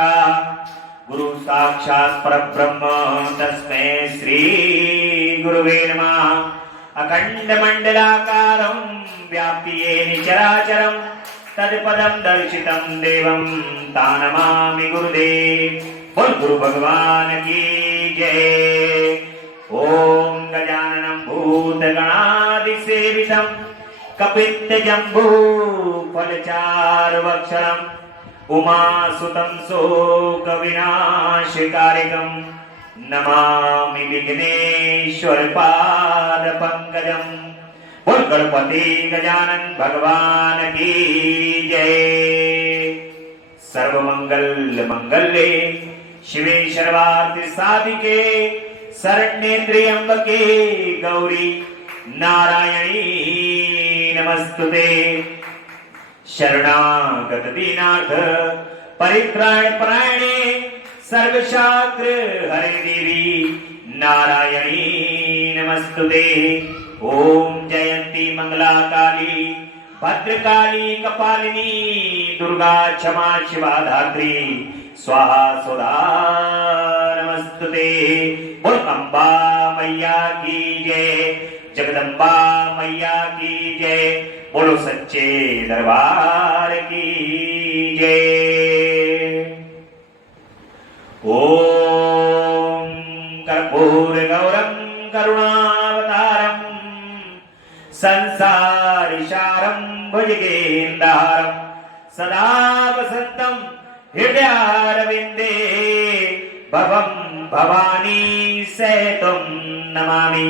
परा गुरु साक्षात् परब्रह्म तस्मै श्री गुरुवे नमः। अखंड मंडलाकारं व्याप्ति येन चराचरं तत्पदं दर्शितं देवं तानमामि गुरुदेव। बोल गुरु भगवान की जय। ओम गजाननं भूतगणादिसेवितं कपित्थजम्बू फलचारुवक्षरम् उमासुतं शोकविनाशकारिकं नमामि विघ्नेश्वर पादपङ्कजं। बोल गणपति गजानन भगवान की जय। सर्वमंगल मंगल्ये शिवे सर्वार्थ साधिके शरण्ये त्र्यंबके गौरी नारायणी नमस्तुते। शरणागत दीनार्थ परित्राण परायणे सर्वशास्त्र हरे देवी नारायणी नमस्तुते। ओम जयंती मंगला काली भद्रकाली कपालिनी दुर्गा क्षमा शिवा धात्री स्वाहा सुधा नमस्तुते। बोल अम्बा मैया की जय, जगदम्बा मैया की जय, बोलो सच्चे दरबार की जय। ओम कर्पूर गौरम करुणावतारम संसारिसारं भुजगेन्द्रहारं सदा वसन्तं हृदयारविन्दे भवं भवानी सहितं नमामि।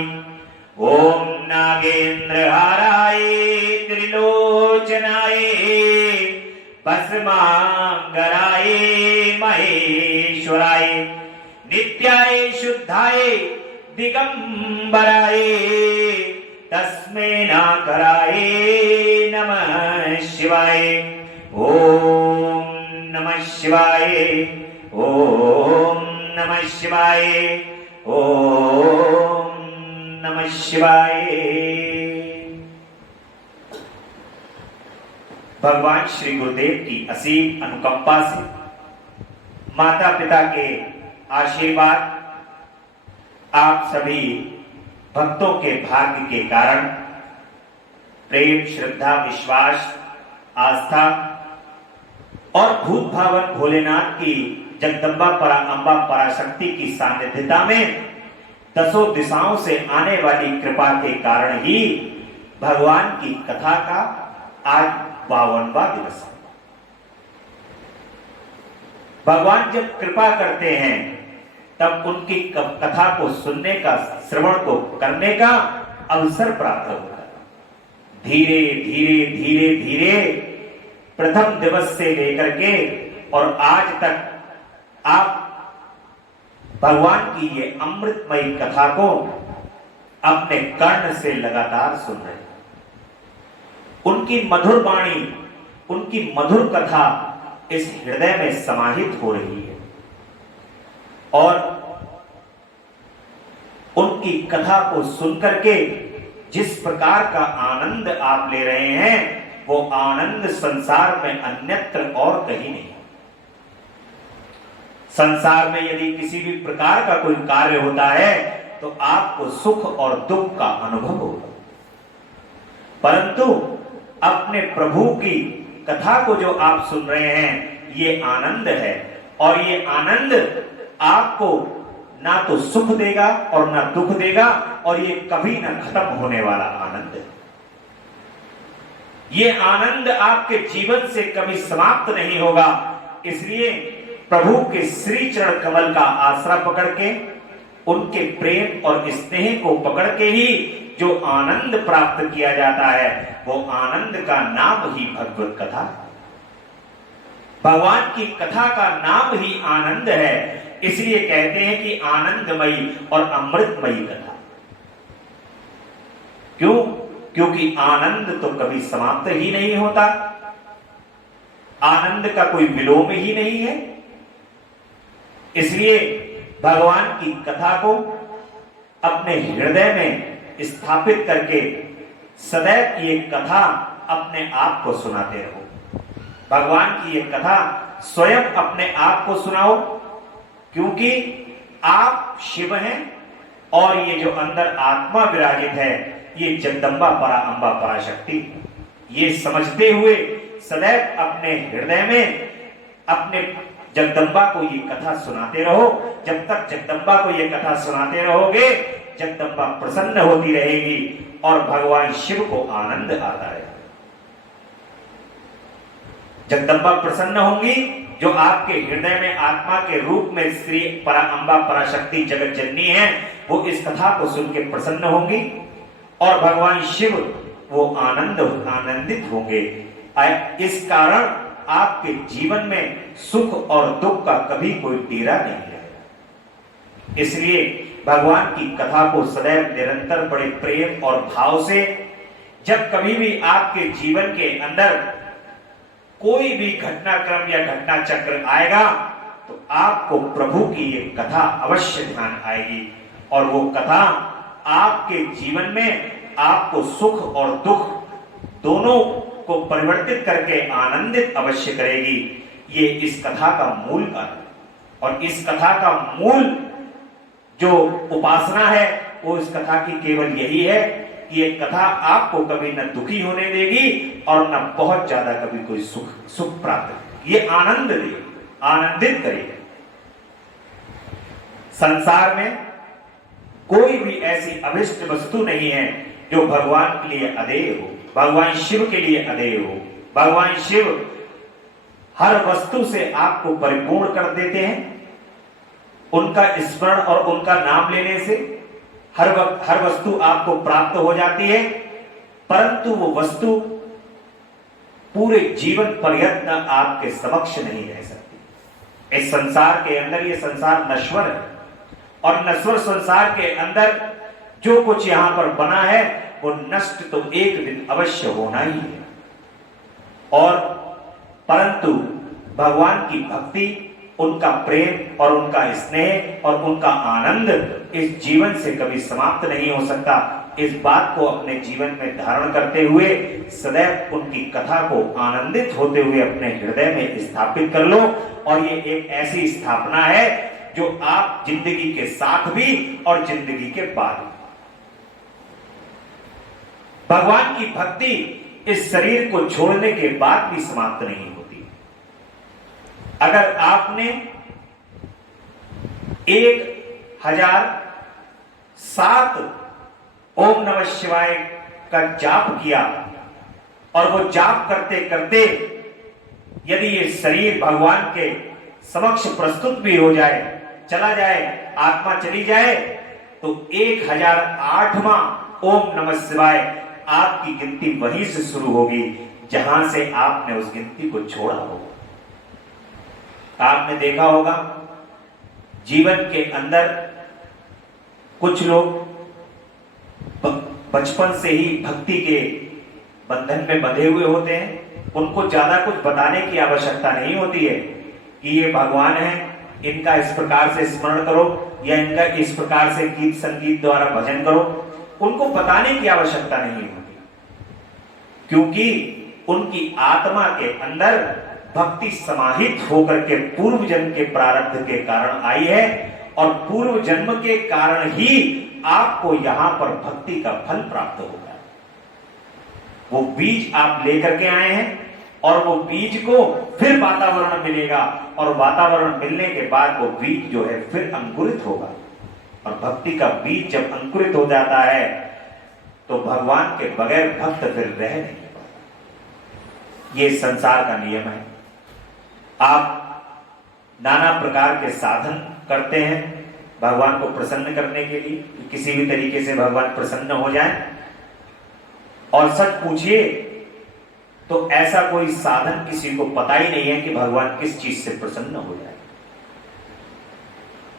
ओम नागेन्द्रहाराय त्रिलोचनाय भस्मांगराय महेश्वराय नित्याय शुद्धाय दिगंबराय तस्मै नाकराय नमः शिवाय। ओम नमः शिवाय, ओम नमः शिवाय, ओम नमः शिवाय। भगवान श्री गुरुदेव की असीम अनुकंपा से माता पिता के आशीर्वाद आप सभी भक्तों के भाग्य के कारण प्रेम श्रद्धा विश्वास आस्था और भूत भावन भोलेनाथ की जगदम्बा अम्बा पराशक्ति की सानिध्यता में दसों दिशाओं से आने वाली कृपा के कारण ही भगवान की कथा का आज 52वां दिवस है। भगवान जब कृपा करते हैं तब उनकी कथा को सुनने का, श्रवण को करने का अवसर प्राप्त होता है। धीरे धीरे धीरे धीरे प्रथम दिवस से लेकर के और आज तक आप भगवान की ये अमृतमयी कथा को अपने कर्ण से लगातार सुन रहे हैं। उनकी मधुर वाणी, उनकी मधुर कथा इस हृदय में समाहित हो रही है और उनकी कथा को सुनकर के जिस प्रकार का आनंद आप ले रहे हैं वो आनंद संसार में अन्यत्र और कहीं नहीं। संसार में यदि किसी भी प्रकार का कोई कार्य होता है तो आपको सुख और दुख का अनुभव होगा, परंतु अपने प्रभु की कथा को जो आप सुन रहे हैं ये आनंद है और ये आनंद आपको ना तो सुख देगा और ना दुख देगा और ये कभी ना खत्म होने वाला आनंद है। ये आनंद आपके जीवन से कभी समाप्त नहीं होगा। इसलिए प्रभु के श्री चरण कमल का आसरा पकड़ के, उनके प्रेम और स्नेह को पकड़ के ही जो आनंद प्राप्त किया जाता है वो आनंद का नाम ही भगवत कथा। भगवान की कथा का नाम ही आनंद है। इसलिए कहते हैं कि आनंदमयी और अमृतमयी कथा। क्यों? क्योंकि आनंद तो कभी समाप्त ही नहीं होता, आनंद का कोई विलोम ही नहीं है। इसलिए भगवान की कथा को अपने हृदय में स्थापित करके सदैव ये कथा अपने आप को सुनाते रहो। भगवान की ये कथा स्वयं अपने आप को सुनाओ, क्योंकि आप शिव हैं और ये जो अंदर आत्मा विराजित है ये जगदम्बा परा अंबा पराशक्ति। ये समझते हुए सदैव अपने हृदय में अपने जगदम्बा को ये कथा सुनाते रहो। जब तक जगदम्बा को ये कथा सुनाते रहोगे, जगदम्बा प्रसन्न होती रहेगी और भगवान शिव को आनंद आता रहेगा। जगदम्बा प्रसन्न होंगी, जो आपके हृदय में आत्मा के रूप में श्री परा अंबा पराशक्ति जगत जननी है, वो इस कथा को सुन के प्रसन्न होंगी और भगवान शिव वो आनंदित होंगे। इस कारण आपके जीवन में सुख और दुख का कभी कोई डेरा नहीं रहेगा। इसलिए भगवान की कथा को सदैव निरंतर बड़े प्रेम और भाव से, जब कभी भी आपके जीवन के अंदर कोई भी घटनाक्रम या घटना चक्र आएगा तो आपको प्रभु की ये कथा अवश्य ध्यान आएगी और वो कथा आपके जीवन में आपको सुख और दुख दोनों को परिवर्तित करके आनंदित अवश्य करेगी। ये इस कथा का मूल कारण और इस कथा का मूल जो उपासना है वो इस कथा की केवल यही है कि ये कथा आपको कभी न दुखी होने देगी और न बहुत ज्यादा कभी कोई सुख प्राप्त, ये आनंद देगी, आनंदित करेगी। संसार में कोई भी ऐसी अभिष्ट वस्तु नहीं है जो भगवान के लिए अदेय हो, भगवान शिव के लिए अदेय हो। भगवान शिव हर वस्तु से आपको परिपूर्ण कर देते हैं। उनका स्मरण और उनका नाम लेने से हर वस्तु आपको प्राप्त हो जाती है, परंतु वो वस्तु पूरे जीवन पर्यंत आपके समक्ष नहीं रह सकती। इस संसार के अंदर ये संसार नश्वर है और नश्वर संसार के अंदर जो कुछ यहां पर बना है वो नष्ट तो एक दिन अवश्य होना ही है। और परंतु भगवान की भक्ति, उनका प्रेम और उनका स्नेह और उनका आनंद इस जीवन से कभी समाप्त नहीं हो सकता। इस बात को अपने जीवन में धारण करते हुए सदैव उनकी कथा को आनंदित होते हुए अपने हृदय में स्थापित कर लो। और ये एक ऐसी स्थापना है जो आप जिंदगी के साथ भी और जिंदगी के बाद। भगवान की भक्ति इस शरीर को छोड़ने के बाद भी समाप्त नहीं होती। अगर आपने 1007 ओम नमः शिवाय का जाप किया और वो जाप करते करते यदि ये शरीर भगवान के समक्ष प्रस्तुत भी हो जाए, चला जाए, आत्मा चली जाए, तो 1008वां ओम नमः शिवाय आपकी गिनती वहीं से शुरू होगी जहां से आपने उस गिनती को छोड़ा होगा। आपने देखा होगा जीवन के अंदर कुछ लोग बचपन से ही भक्ति के बंधन में बंधे हुए होते हैं। उनको ज्यादा कुछ बताने की आवश्यकता नहीं होती है कि ये भगवान है, इनका इस प्रकार से स्मरण करो या इनका इस प्रकार से गीत संगीत द्वारा भजन करो। उनको बताने की आवश्यकता नहीं होती, क्योंकि उनकी आत्मा के अंदर भक्ति समाहित होकर के पूर्व जन्म के प्रारब्ध के कारण आई है और पूर्व जन्म के कारण ही आपको यहां पर भक्ति का फल प्राप्त होगा। वो बीज आप लेकर के आए हैं और वो बीज को फिर वातावरण मिलेगा और वातावरण मिलने के बाद वो बीज जो है फिर अंकुरित होगा। और भक्ति का बीज जब अंकुरित हो जाता है तो भगवान के बगैर भक्त फिर रह नहीं पाता। ये संसार का नियम है। आप नाना प्रकार के साधन करते हैं भगवान को प्रसन्न करने के लिए, किसी भी तरीके से भगवान प्रसन्न हो जाए। और सच पूछिए तो ऐसा कोई साधन किसी को पता ही नहीं है कि भगवान किस चीज से प्रसन्न हो जाए।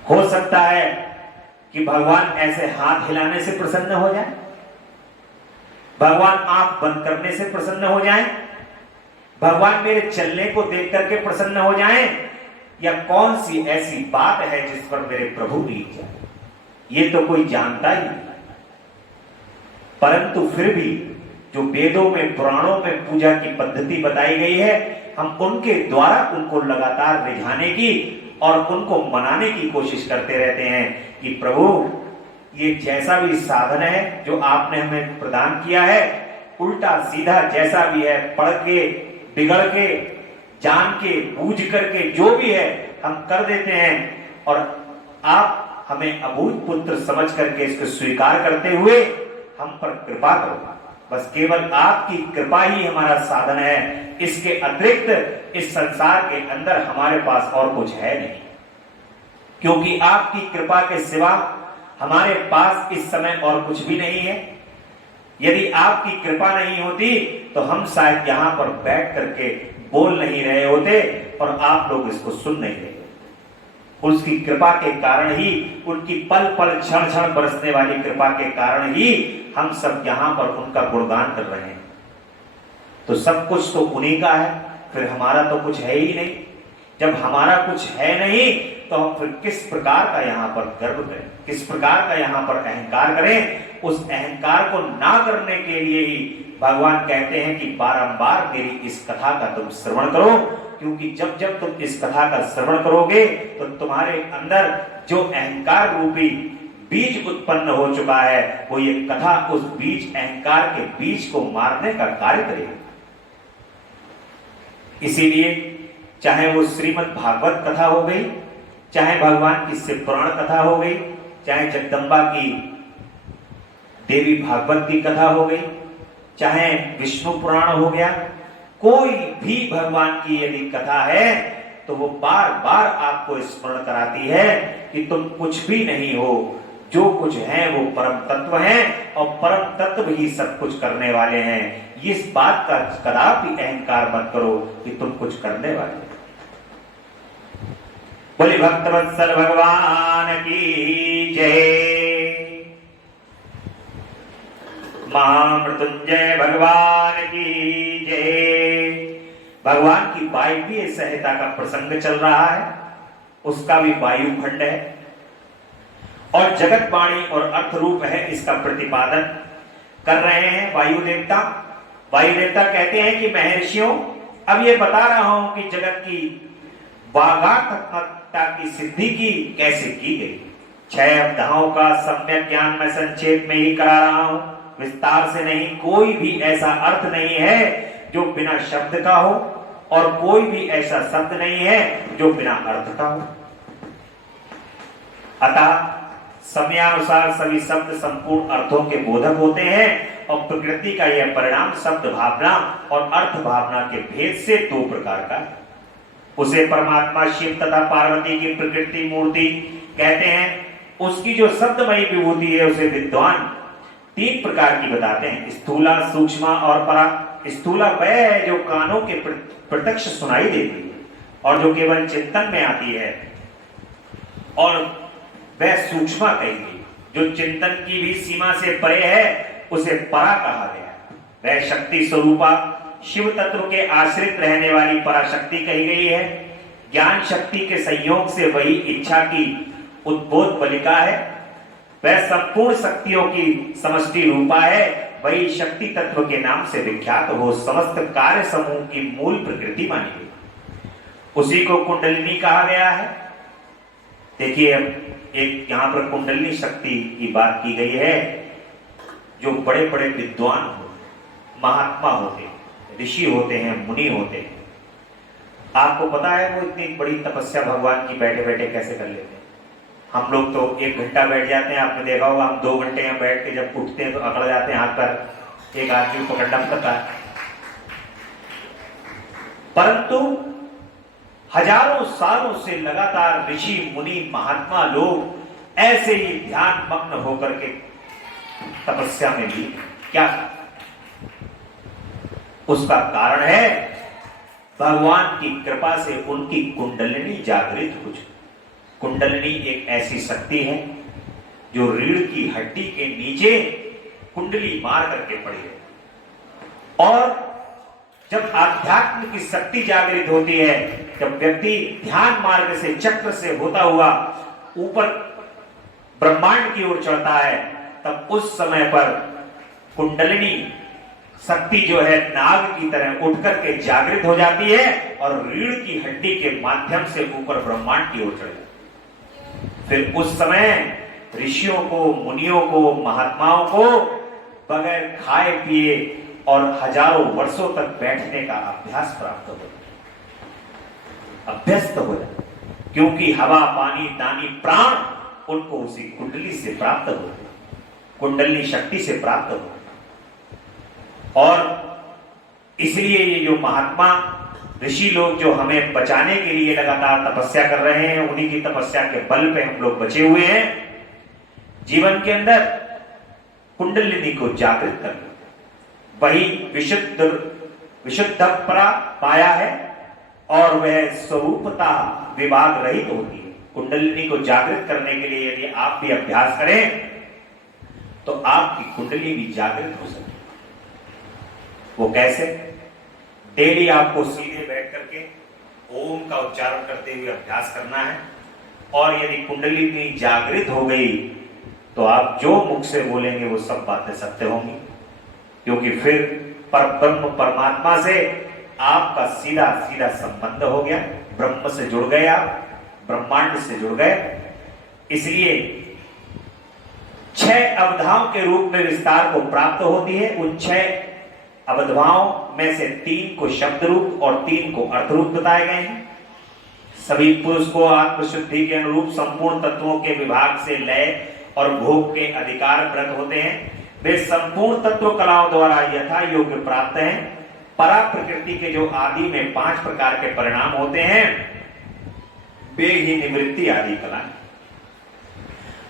हो सकता है कि भगवान ऐसे हाथ हिलाने से प्रसन्न हो जाए, भगवान आंख बंद करने से प्रसन्न हो जाए, भगवान मेरे चलने को देख करके प्रसन्न हो जाए, या कौन सी ऐसी बात है जिस पर मेरे प्रभु रीझ जाए, ये तो कोई जानता ही नहीं। परंतु फिर भी जो वेदों में पुराणों में पूजा की पद्धति बताई गई है हम उनके द्वारा उनको लगातार रिझाने की और उनको मनाने की कोशिश करते रहते हैं कि प्रभु ये जैसा भी साधन है जो आपने हमें प्रदान किया है, उल्टा सीधा जैसा भी है, पढ़ के, बिगड़ के, जान के, बूझ करके जो भी है हम कर देते हैं और आप हमें अबूझ पुत्र समझ करके इसको स्वीकार करते हुए हम पर कृपा करो। बस केवल आपकी कृपा ही हमारा साधन है, इसके अतिरिक्त इस संसार के अंदर हमारे पास और कुछ है नहीं, क्योंकि आपकी कृपा के सिवा हमारे पास इस समय और कुछ भी नहीं है। यदि आपकी कृपा नहीं होती तो हम शायद यहां पर बैठ करके बोल नहीं रहे होते और आप लोग इसको सुन नहीं रहे। उसकी कृपा के कारण ही, उनकी पल पल क्षण क्षण बरसने वाली कृपा के कारण ही हम सब यहां पर उनका गुणगान कर रहे हैं। तो सब कुछ तो उन्हीं का है, फिर हमारा तो कुछ है ही नहीं। जब हमारा कुछ है नहीं तो हम फिर किस प्रकार का यहाँ पर गर्व करें, किस प्रकार का यहाँ पर अहंकार करें। उस अहंकार को ना करने के लिए ही भगवान कहते हैं कि बारंबार मेरी इस कथा का तुम श्रवण करो, क्योंकि जब जब तुम इस कथा का श्रवण करोगे तो तुम्हारे अंदर जो अहंकार रूपी बीज उत्पन्न हो चुका है, वो ये कथा उस बीज, अहंकार के बीज को मारने का कार्य करेगी। इसीलिए चाहे वो श्रीमद् भागवत कथा हो गई, चाहे भगवान की शिव पुराण कथा हो गई, चाहे जगदम्बा की देवी भागवत की कथा हो गई, चाहे विष्णु पुराण हो गया, कोई भी भगवान की यदि कथा है तो वो बार बार आपको स्मरण कराती है कि तुम कुछ भी नहीं हो, जो कुछ है वो परम तत्व है और परम तत्व ही सब कुछ करने वाले हैं। इस बात का कदापि अहंकार मत करो कि तुम कुछ करने वाले हो। बोले भक्तवत्सल भगवान की जय, महामृत्युंजय भगवान की जय। भगवान की वायवीय संहिता का प्रसंग चल रहा है, उसका भी वायु खंड है और जगत वाणी और अर्थ रूप है, इसका प्रतिपादन कर रहे हैं वायु देवता। वायु देवता कहते हैं कि महर्षियों, अब ये बता रहा हूं कि जगत की वागात्मकता की सिद्धि की कैसे की गई। 6 अध्यायों का सम्यक ज्ञान मैं संक्षेप में ही करा रहा हूं, विस्तार से नहीं। कोई भी ऐसा अर्थ नहीं है जो बिना शब्द का हो और कोई भी ऐसा शब्द नहीं है जो बिना अर्थ का हो। अतः समयानुसार सभी शब्द संपूर्ण अर्थों के बोधक होते हैं और प्रकृति का यह परिणाम शब्द भावना और अर्थ भावना के भेद से 2 प्रकार का है। उसे परमात्मा शिव तथा पार्वती की प्रकृति मूर्ति कहते हैं। उसकी जो शब्दमयी विभूति है उसे विद्वान 3 प्रकार की बताते हैं, स्थूला, सूक्ष्म और परा। स्थूला वह है जो कानों के प्रत्यक्ष सुनाई देती है और जो केवल चिंतन में आती है, और वह सूक्ष्म कहेगी जो चिंतन की भी सीमा से परे है, उसे परा कहा गया। वह शक्ति स्वरूपा शिव तत्व के आश्रित रहने वाली पराशक्ति कही गई है। ज्ञान शक्ति के संयोग से वही इच्छा की उद्बोध बलिका है। वह संपूर्ण शक्तियों की समष्टि रूपा है, वही शक्ति तत्व के नाम से विख्यात हो समस्त कार्य समूह की मूल प्रकृति मानी गई। उसी को कुंडलिनी कहा गया है। देखिए, अब एक यहां पर कुंडलिनी शक्ति की बात की गई है। जो बड़े बड़े विद्वान होते, महात्मा होते, ऋषि होते हैं, मुनि होते हैं, आपको पता है वो इतनी बड़ी तपस्या भगवान की बैठे बैठे कैसे कर लेते हैं। हम लोग तो 1 घंटा बैठ जाते हैं, आपने देखा होगा, हम 2 घंटे यहाँ बैठ के जब उठते हैं तो अकड़ जाते हैं हाथ पर, एक आदमी पकड़ना पड़ता है। परंतु हजारों सालों से लगातार ऋषि मुनि महात्मा लोग ऐसे ही ध्यान मग्न होकर के तपस्या में भी क्या, उसका कारण है भगवान की कृपा से उनकी कुंडलिनी जागृत हो चुकी। कुंडलिनी एक ऐसी शक्ति है जो रीढ़ की हड्डी के नीचे कुंडली मार करके पड़ी है। और जब आध्यात्म की शक्ति जागृत होती है, जब व्यक्ति ध्यान मार्ग से, चक्र से होता हुआ ऊपर ब्रह्मांड की ओर चढ़ता है, तब उस समय पर कुंडलिनी शक्ति जो है नाग की तरह उठ करके जागृत हो जाती है और रीढ़ की हड्डी के माध्यम से ऊपर ब्रह्मांड की ओर चढ़ जाती है। फिर उस समय ऋषियों को, मुनियों को, महात्माओं को बगैर खाए पिए और हजारों वर्षों तक बैठने का अभ्यास प्राप्त हो जाता, अभ्यस्त हो जाता, क्योंकि हवा, पानी, दानी, प्राण उनको उसी कुंडली से प्राप्त होते, कुंडली शक्ति से प्राप्त होते। और इसलिए ये जो महात्मा ऋषि लोग जो हमें बचाने के लिए लगातार तपस्या कर रहे हैं, उन्हीं की तपस्या के बल पे हम लोग बचे हुए हैं। जीवन के अंदर कुंडलिनी को जागृत कर वही विशुद्ध पाया है और वह स्वरूपता विभाग रहित होती है। कुंडलिनी को जागृत करने के लिए यदि आप भी अभ्यास करें तो आपकी कुंडली भी जागृत हो सकती है। वो कैसे? डेली आपको सीधे बैठ करके ओम का उच्चारण करते हुए अभ्यास करना है और यदि कुंडलिनी जागृत हो गई तो आप जो मुख से बोलेंगे वो सब बातें सत्य होंगी, क्योंकि फिर परब्रह्म परमात्मा से आपका सीधा सीधा संबंध हो गया, ब्रह्म से जुड़ गए, आप ब्रह्मांड से जुड़ गए। इसलिए 6 अवधाओं के रूप में विस्तार को प्राप्त होती है। उन 6 अवधाओं में से 3 को शब्द रूप और 3 को अर्थ रूप बताए गए हैं। सभी पुरुष को आत्मशुद्धि के अनुरूप संपूर्ण तत्वों के विभाग से लय और भोग के अधिकार व्रत होते हैं। वे संपूर्ण तत्व कलाओं द्वारा यथा योग्य प्राप्त हैं। परा प्रकृति के जो आदि में 5 प्रकार के परिणाम होते हैं वे ही निवृत्ति आदि कला।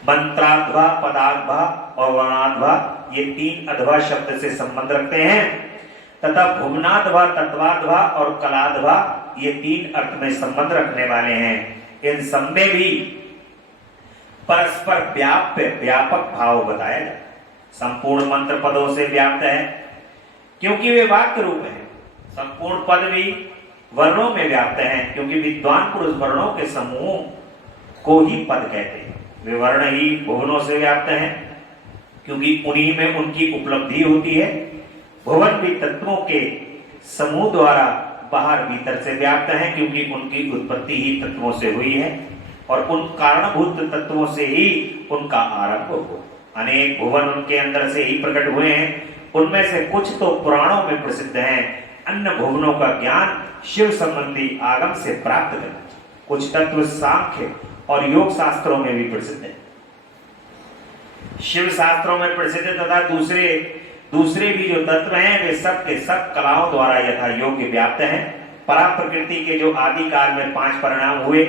मंत्राध्वा, पदाध्वा और वर्णाध्वा ये 3 अध्वा शब्द से संबंध रखते हैं तथा भुवनाध्वा, तत्वाध्वा और कलाध्वा ये 3 अर्थ में संबंध रखने वाले हैं। इन सब में भी परस्पर व्यापक भाव बताया जाए। संपूर्ण मंत्र पदों से व्याप्त है क्योंकि वे वाक्य रूप हैं। संपूर्ण पद भी वर्णों में व्याप्त हैं क्योंकि विद्वान पुरुष वर्णों के समूह को ही पद कहते हैं। वे वर्ण ही भुवनों से व्याप्त हैं क्योंकि उन्हीं में उनकी उपलब्धि होती है। भुवन भी तत्वों के समूह द्वारा बाहर भीतर से व्याप्त हैं क्योंकि उनकी उत्पत्ति ही तत्वों से हुई है और उन कारणभूत तत्वों से ही उनका आरंभ हुआ। अनेक भुवन उनके अंदर से ही प्रकट हुए हैं। उनमें से कुछ तो पुराणों में प्रसिद्ध हैं। अन्य भुवनों का ज्ञान शिव संबंधी आगम से प्राप्त करना। कुछ तत्व सांख्य और योग शास्त्रों में भी प्रसिद्ध है। शिव शास्त्रों में प्रसिद्ध तथा दूसरे भी जो तत्व हैं वे सब के सब कलाओं द्वारा यथा योग्य व्याप्त हैं। परा प्रकृति के जो आदि काल में 5 परिणाम हुए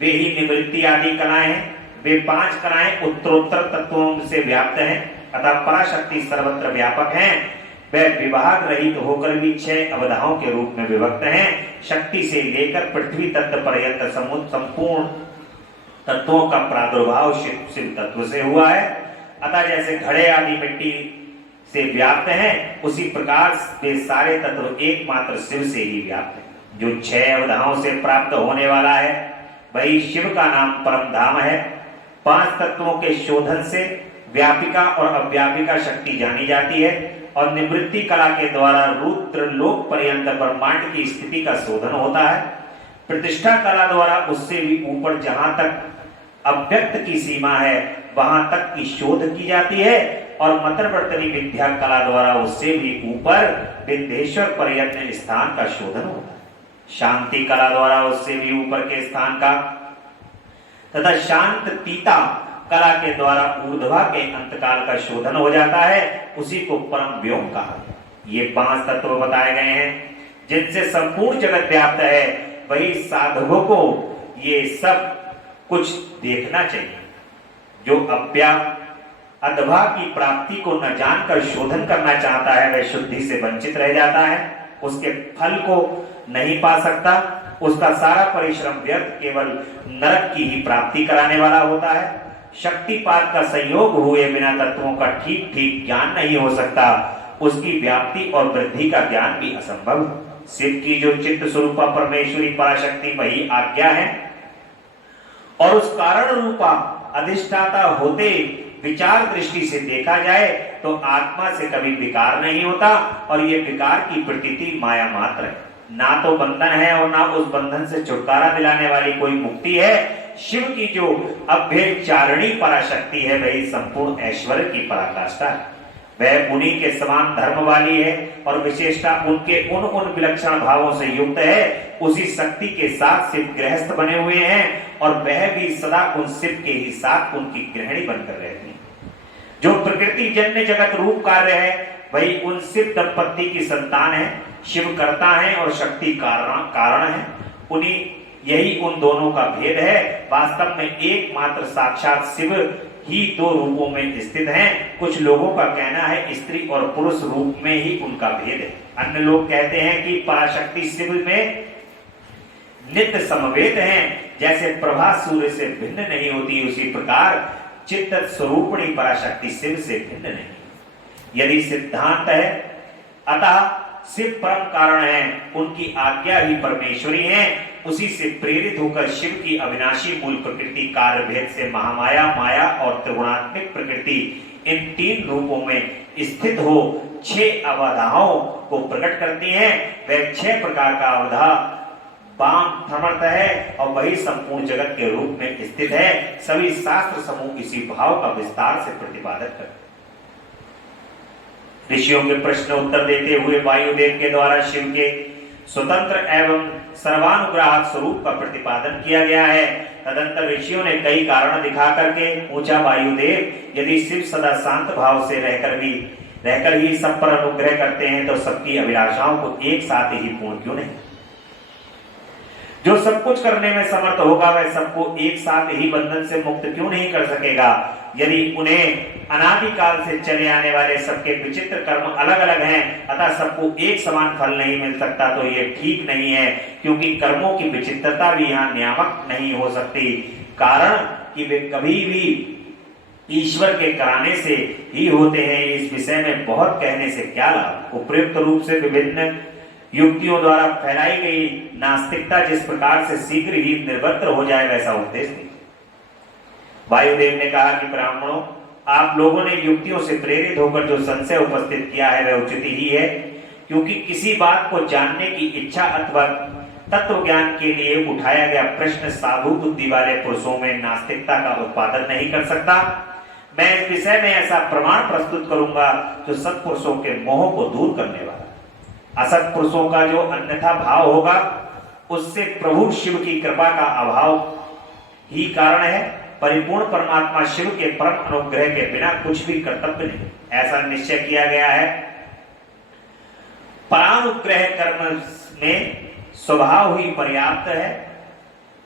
वे ही निवृत्ति आदि कलाएं हैं। वे 5 कलाएं उत्तरोत्तर तत्वों से व्याप्त हैं अतः पराशक्ति सर्वत्र व्यापक हैं। वे विभाग रहित होकर भी 6 अवधाओं के रूप में विभक्त हैं। शक्ति से लेकर पृथ्वी तत्व पर्यंत संपूर्ण तत्वों का प्रादुर्भाव शिव तत्व से हुआ है। अतः जैसे घड़े आदि मिट्टी से व्याप्त हैं उसी प्रकार वे सारे तत्व एकमात्र शिव से ही व्याप्त हैं। जो 6 अवधाओं से प्राप्त होने वाला है वही शिव का नाम परम धाम है। 5 तत्वों के शोधन से व्यापिका और अव्यापिका शक्ति जानी जाती है और निवृत्ति कला के द्वारा रुद्र लोक पर्यंत ब्रह्मांड की स्थिति का शोधन होता है। प्रतिष्ठा कला द्वारा उससे भी ऊपर जहां तक अव्यक्त की सीमा है वहां तक की शोध की जाती है और मतरवर्तनी विद्या कला द्वारा उससे भी ऊपर विंध्येश्वर पर्यंत स्थान का शोधन होता है। शांति कला द्वारा उससे भी ऊपर के स्थान का तथा शांत तीता कला के द्वारा ऊर्ध्वा के अंतकाल का शोधन हो जाता है। उसी को परम व्योम कहा। ये 5 तत्व बताए गए हैं जिनसे संपूर्ण जगत व्याप्त है। वही साधकों को ये सब कुछ देखना चाहिए। जो अध्वा की प्राप्ति को न जानकर शोधन करना चाहता है वह शुद्धि से वंचित रह जाता है। उसके फल को नहीं पा सकता। उसका सारा परिश्रम व्यर्थ केवल नरक की ही प्राप्ति कराने वाला होता है। शक्तिपात का संयोग हुए बिना तत्वों का ठीक ठीक ज्ञान नहीं हो सकता। उसकी व्याप्ति और वृद्धि का ज्ञान भी असंभव। शिव की जो चित्त स्वरूपा परमेश्वरी पराशक्ति वही आज्ञा है और उस कारण रूपा अधिष्ठाता होते विचार दृष्टि से देखा जाए तो आत्मा से कभी विकार नहीं होता और ये विकार की प्रकृति माया मात्र है। ना तो बंधन है और ना उस बंधन से छुटकारा दिलाने वाली कोई मुक्ति है। शिव की जो अभ्यचारिणी पराशक्ति है वही संपूर्ण ऐश्वर्य की पराकाष्ठा है। वह उन्हीं के समान धर्म वाली है और विशेषता उनके उन विलक्षण भावों से युक्त है। उसी शक्ति के साथ शिव गृहस्थ बने हुए हैं और वह भी सदा उन शिव के ही साथ उनकी गृहिणी बनकर रहती है। जो प्रकृति जन्य जगत रूप कार्य है वही उन शिव दंपत्ति की संतान है। शिव कर्ता है और शक्ति कारण है। उन्हीं यही उन दोनों का भेद है। वास्तव में एकमात्र साक्षात शिव ही दो रूपों में स्थित हैं। कुछ लोगों का कहना है स्त्री और पुरुष रूप में ही उनका भेद है। अन्य लोग कहते हैं कि पराशक्ति शिव में नित्य समवेत हैं। जैसे प्रभा सूर्य से भिन्न नहीं होती उसी प्रकार चित्त स्वरूपिणी पराशक्ति शिव से भिन्न नहीं। यदि सिद्धांत है अतः शिव परम कारण है, उनकी आज्ञा ही परमेश्वरी है। उसी से प्रेरित होकर शिव की अविनाशी मूल प्रकृति कार्य भेद से महामाया, माया और त्रिगुणात्मक प्रकृति इन तीन रूपों में स्थित हो 6 अवधाओं को प्रकट करती हैं। वह 6 प्रकार का अवधा वाम समर्थ है और वही संपूर्ण जगत के रूप में स्थित है। सभी शास्त्र समूह इसी भाव का विस्तार से प्रतिपादन करते हैं। ऋषियों के प्रश्न उत्तर देते हुए वायुदेव के द्वारा शिव के स्वतंत्र एवं सर्वानुग्राहक स्वरूप का प्रतिपादन किया गया है। तदंतर ऋषियों ने कई कारण दिखा करके पूछा, वायुदेव यदि शिव सदा शांत भाव से रहकर ही सब पर अनुग्रह करते हैं तो सबकी अभिलाषाओं को एक साथ ही पूर्ण क्यों नहीं? जो सब कुछ करने में समर्थ होगा वह सबको एक साथ ही बंधन से मुक्त क्यों नहीं कर सकेगा? यदि उन्हें अनादिकाल से चले आने वाले सबके विचित्र कर्म अलग अलग हैं अतः सबको एक समान फल नहीं मिल सकता तो ये ठीक नहीं है, क्योंकि कर्मों की विचित्रता भी यहाँ नियामक नहीं हो सकती। कारण कि वे कभी भी ईश्वर के कराने से ही होते हैं। इस विषय में बहुत कहने से क्या लाभ? उपयुक्त रूप से विभिन्न युक्तियों द्वारा फैलाई गई नास्तिकता जिस प्रकार से शीघ्र ही निर्वत्र हो जाए वैसा उपदेश दिया। वायुदेव ने कहा कि ब्राह्मणों, आप लोगों ने युक्तियों से प्रेरित होकर जो संशय उपस्थित किया है वह उचित ही है, क्योंकि किसी बात को जानने की इच्छा अथवा तत्व ज्ञान के लिए उठाया गया प्रश्न साधु बुद्धि वाले पुरुषों में नास्तिकता का उत्पादन नहीं कर सकता। मैं इस विषय में ऐसा प्रमाण प्रस्तुत करूंगा जो सत्पुरुषों के मोह को दूर करने वाला। असत पुरुषों का जो अन्यथा भाव होगा उससे प्रभु शिव की कृपा का अभाव ही कारण है। परिपूर्ण परमात्मा शिव के परम अनुग्रह के बिना कुछ भी कर्तव्य नहीं, ऐसा निश्चय किया गया है। परानुग्रह कर्म में स्वभाव ही पर्याप्त है,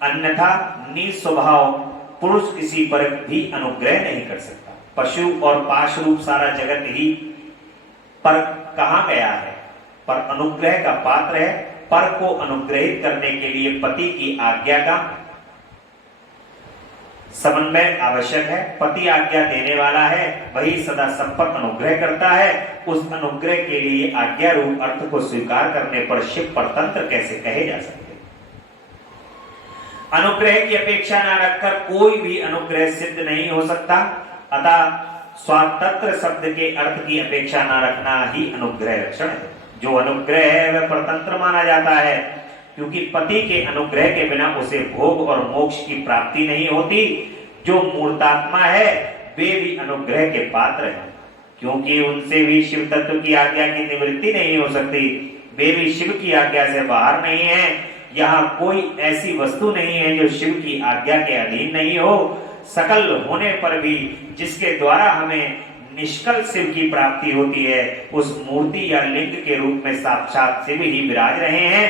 अन्यथा निस्वभाव पुरुष किसी पर भी अनुग्रह नहीं कर सकता। पशु और पाश रूप सारा जगत ही पर कहा गया है, पर अनुग्रह का पात्र है। पर को अनुग्रहित करने के लिए पति की आज्ञा का समन्वय आवश्यक है। पति आज्ञा देने वाला है, वही सदा सब पर अनुग्रह करता है। उस अनुग्रह के लिए आज्ञा रूप अर्थ को स्वीकार करने पर शिव परतंत्र कैसे कहे जा सकते? अनुग्रह की अपेक्षा न रखकर कोई भी अनुग्रह सिद्ध नहीं हो सकता। अतः स्वातंत्र शब्द के अर्थ की अपेक्षा न रखना ही अनुग्रह लक्षण है। जो अनुग्रह है वह परतंत्र माना जाता है, क्योंकि पति के अनुग्रह के बिना उसे भोग और मोक्ष की प्राप्ति नहीं होती। जो मूर्तात्मा है वे भी अनुग्रह के पात्र हैं, क्योंकि उनसे भी शिव तत्व की आज्ञा की निवृत्ति नहीं हो सकती। वे भी शिव की आज्ञा से बाहर नहीं है। यहाँ कोई ऐसी वस्तु नहीं है जो शिव की आज्ञा के अधीन नहीं हो। सकल होने पर भी जिसके द्वारा हमें निष्कल शिव की प्राप्ति होती है, उस मूर्ति या लिंग के रूप में साक्षात शिव ही विराज रहे हैं।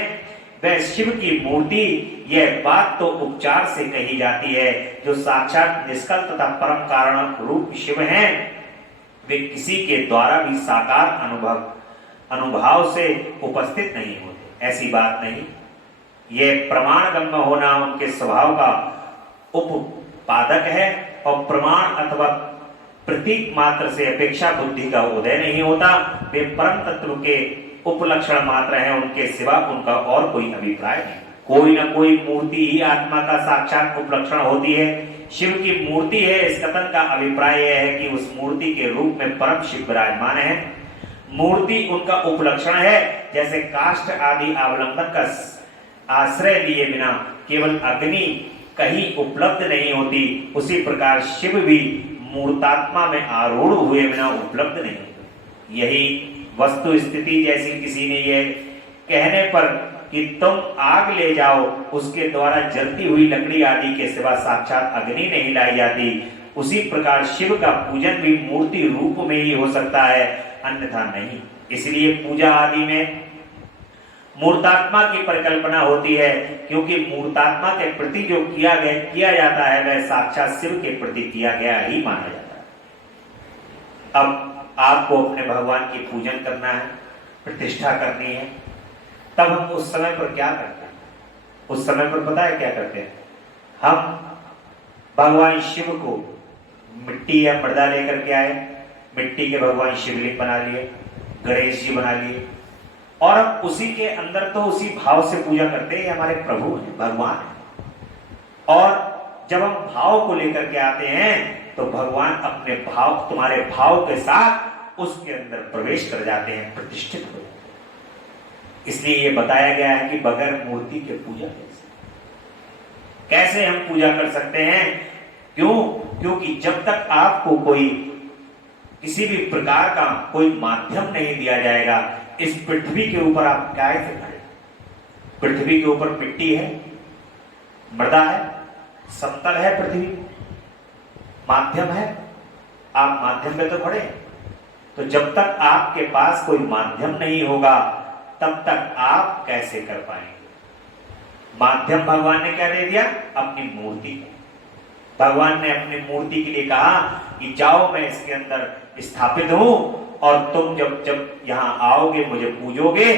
वह शिव की मूर्ति, यह बात तो उपचार से कही जाती है। जो साक्षात निष्कल तथा परम कारण रूप शिव हैं, वे किसी के द्वारा भी साकार अनुभाव से उपस्थित नहीं होते, ऐसी बात नहीं। यह प्रमाण गम्य होना उनके स्वभाव का उपपादक है और प्रमाण अथवा प्रतीक मात्र से अपेक्षा बुद्धि का उदय नहीं होता। वे परम तत्व के उपलक्षण मात्र हैं, उनके सिवा उनका और कोई अभिप्राय नहीं। कोई ना कोई मूर्ति ही आत्मा का साक्षात उपलक्षण होती है। शिव की मूर्ति है, इस कथन का अभिप्राय यह है कि उस मूर्ति के रूप में परम शिव विराजमान है। मूर्ति उनका उपलक्षण है। जैसे काष्ठ आदि अवलंबन का आश्रय लिए बिना केवल अग्नि कहीं उपलब्ध नहीं होती, उसी प्रकार शिव भी मूर्तात्मा में आरूढ़ हुए बिना उपलब्ध नहीं होते। यही वस्तु स्थिति जैसी किसी ने यह कहने पर कि तुम आग ले जाओ, उसके द्वारा जलती हुई लकड़ी आदि के सिवा साक्षात अग्नि नहीं लाई जाती, उसी प्रकार शिव का पूजन भी मूर्ति रूप में ही हो सकता है, अन्यथा नहीं। इसलिए पूजा आदि में मूर्तात्मा की परिकल्पना होती है, क्योंकि मूर्तात्मा के प्रति जो किया जाता है वह साक्षात शिव के प्रति किया गया ही माना जाता है। अब आपको अपने भगवान की पूजन करना है, प्रतिष्ठा करनी है, तब हम उस समय पर क्या करते हैं? उस समय पर पता है क्या करते हैं? हम भगवान शिव को मिट्टी या पर्दा लेकर के आए, मिट्टी के भगवान शिवलिंग बना लिए, गणेश जी बना लिए, और अब उसी के अंदर तो उसी भाव से पूजा करते हैं, हमारे प्रभु हैं, भगवान हैं। और जब हम भाव को लेकर के आते हैं तो भगवान अपने भाव, तुम्हारे भाव के साथ उसके अंदर प्रवेश कर जाते हैं, प्रतिष्ठित हो जाते हैं। इसलिए ये बताया गया है कि बगैर मूर्ति के पूजा कैसे हम पूजा कर सकते हैं? क्यों? क्योंकि जब तक आपको कोई किसी भी प्रकार का कोई माध्यम नहीं दिया जाएगा, इस पृथ्वी के ऊपर आप क्या करें? पृथ्वी के ऊपर मिट्टी है, मृदा है, समतल है पृथ्वी, माध्यम है, आप माध्यम पे तो खड़े। तो जब तक आपके पास कोई माध्यम नहीं होगा तब तक आप कैसे कर पाएंगे? माध्यम भगवान ने क्या दे दिया? अपनी मूर्ति। भगवान ने अपनी मूर्ति के लिए कहा कि जाओ, मैं इसके अंदर स्थापित हूं, और तुम जब यहां आओगे, मुझे पूजोगे,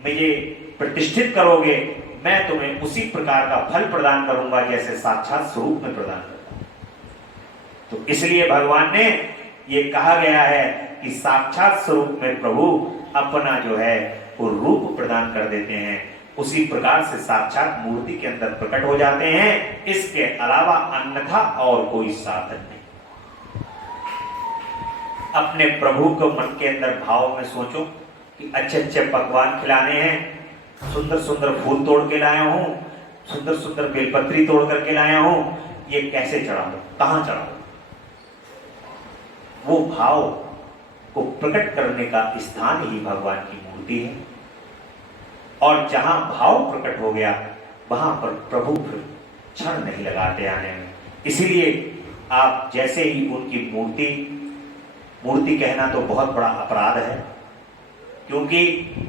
मुझे प्रतिष्ठित करोगे, मैं तुम्हें उसी प्रकार का फल प्रदान करूंगा जैसे साक्षात स्वरूप में प्रदान करता हूं। तो इसलिए भगवान ने ये कहा गया है कि साक्षात स्वरूप में प्रभु अपना जो है वो रूप प्रदान कर देते हैं, उसी प्रकार से साक्षात मूर्ति के अंदर प्रकट हो जाते हैं। इसके अलावा अन्यथा और कोई साधन नहीं। अपने प्रभु को मन के अंदर भाव में सोचो कि अच्छे अच्छे पकवान खिलाने हैं, सुंदर सुंदर फूल तोड़ के लाया हूं, सुंदर सुंदर बेलपत्री तोड़ करके लाया हूं, ये कैसे चढ़ाऊं, कहां चढ़ाऊं? वो भाव को प्रकट करने का स्थान ही भगवान की मूर्ति है, और जहां भाव प्रकट हो गया वहां पर प्रभु फिर क्षण नहीं लगाते आने में। इसीलिए आप जैसे ही उनकी मूर्ति कहना तो बहुत बड़ा अपराध है, क्योंकि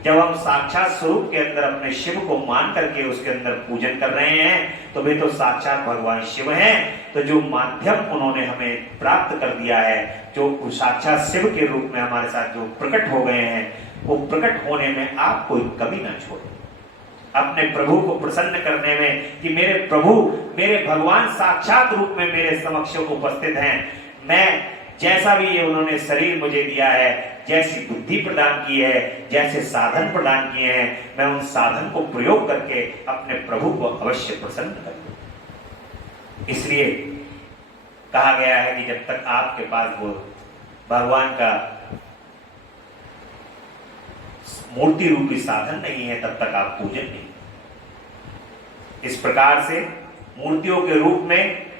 जब हम साक्षात स्वरूप के अंदर अपने शिव को मान करके उसके अंदर पूजन कर रहे हैं तो वे तो साक्षात भगवान शिव हैं। तो जो माध्यम उन्होंने हमें प्राप्त कर दिया है, जो साक्षात शिव के रूप में हमारे साथ जो प्रकट हो गए हैं, वो प्रकट होने में आप कोई कमी ना छोड़े। अपने प्रभु को प्रसन्न करने में कि मेरे प्रभु, मेरे भगवान साक्षात रूप में मेरे समक्ष उपस्थित हैं। मैं जैसा भी ये उन्होंने शरीर मुझे दिया है, जैसी बुद्धि प्रदान की है, जैसे साधन प्रदान किए हैं, मैं उन साधन को प्रयोग करके अपने प्रभु को अवश्य प्रसन्न करूं। इसलिए कहा गया है कि जब तक आपके पास वो भगवान का मूर्ति रूपी साधन नहीं है तब तक आप पूजन नहीं। इस प्रकार से मूर्तियों के रूप में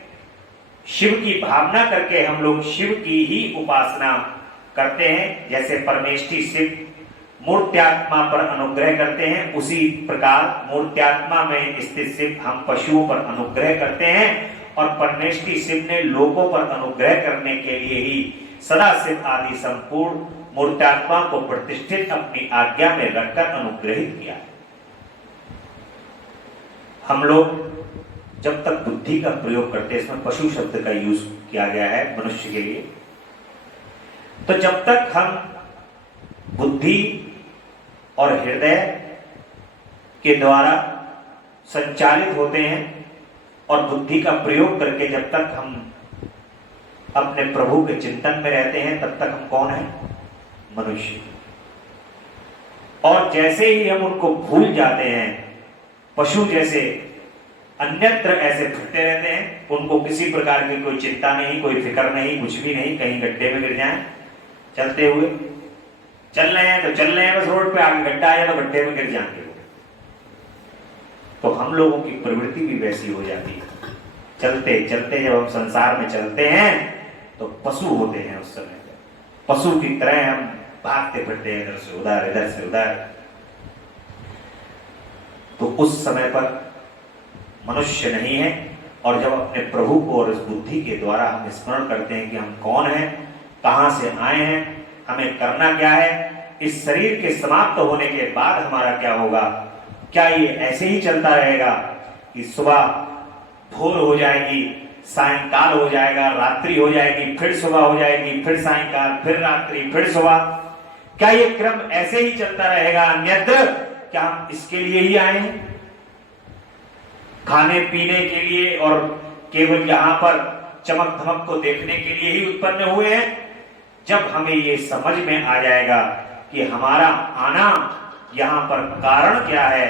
शिव की भावना करके हम लोग शिव की ही उपासना करते हैं। जैसे परमेष्ठी शिव मूर्त्यात्मा पर अनुग्रह करते हैं, उसी प्रकार मूर्त्यात्मा में स्थित शिव हम पशुओं पर अनुग्रह करते हैं, और परमेष्ठी शिव ने लोगों पर अनुग्रह करने के लिए ही सदा शिव आदि संपूर्ण मूर्त्यात्मा को प्रतिष्ठित अपनी आज्ञा में रखकर अनुग्रहित किया। हम लोग जब तक बुद्धि का प्रयोग करते हैं, इसमें पशु शब्द का यूज किया गया है मनुष्य के लिए, तो जब तक हम बुद्धि और हृदय के द्वारा संचालित होते हैं और बुद्धि का प्रयोग करके जब तक हम अपने प्रभु के चिंतन में रहते हैं, तब तक हम कौन हैं? मनुष्य। और जैसे ही हम उनको भूल जाते हैं, पशु जैसे अन्यत्र ऐसे फिरते रहते हैं, उनको किसी प्रकार की कोई चिंता नहीं, कोई फिक्र नहीं, कुछ भी नहीं, कहीं गड्ढे में गिर जाएं, चलते हुए चल रहे हैं तो चल रहे हैं, बस रोड पे आगे गड्ढा आया तो गड्ढे में गिर जाएंगे। तो हम लोगों की प्रवृत्ति भी वैसी हो जाती है। चलते चलते जब हम संसार में चलते हैं तो पशु होते हैं, उस समय पशु की तरह हम भागते फिरते हैं, इधर से उधर, इधर से उधर। तो उस समय पर मनुष्य नहीं है, और जब अपने प्रभु को और इस बुद्धि के द्वारा हम स्मरण करते हैं कि हम कौन हैं, कहां से आए हैं, हमें करना क्या है, इस शरीर के समाप्त होने के बाद हमारा क्या होगा, क्या ये ऐसे ही चलता रहेगा कि सुबह भोर हो जाएगी, सायंकाल हो जाएगा, रात्रि हो जाएगी, फिर सुबह हो जाएगी, फिर सायंकाल, फिर रात्रि, फिर सुबह, क्या ये क्रम ऐसे ही चलता रहेगा? अन्यत्र क्या हम इसके लिए ही आए हैं, खाने पीने के लिए और केवल यहां पर चमक धमक को देखने के लिए ही उत्पन्न हुए हैं? जब हमें ये समझ में आ जाएगा कि हमारा आना यहां पर कारण क्या है,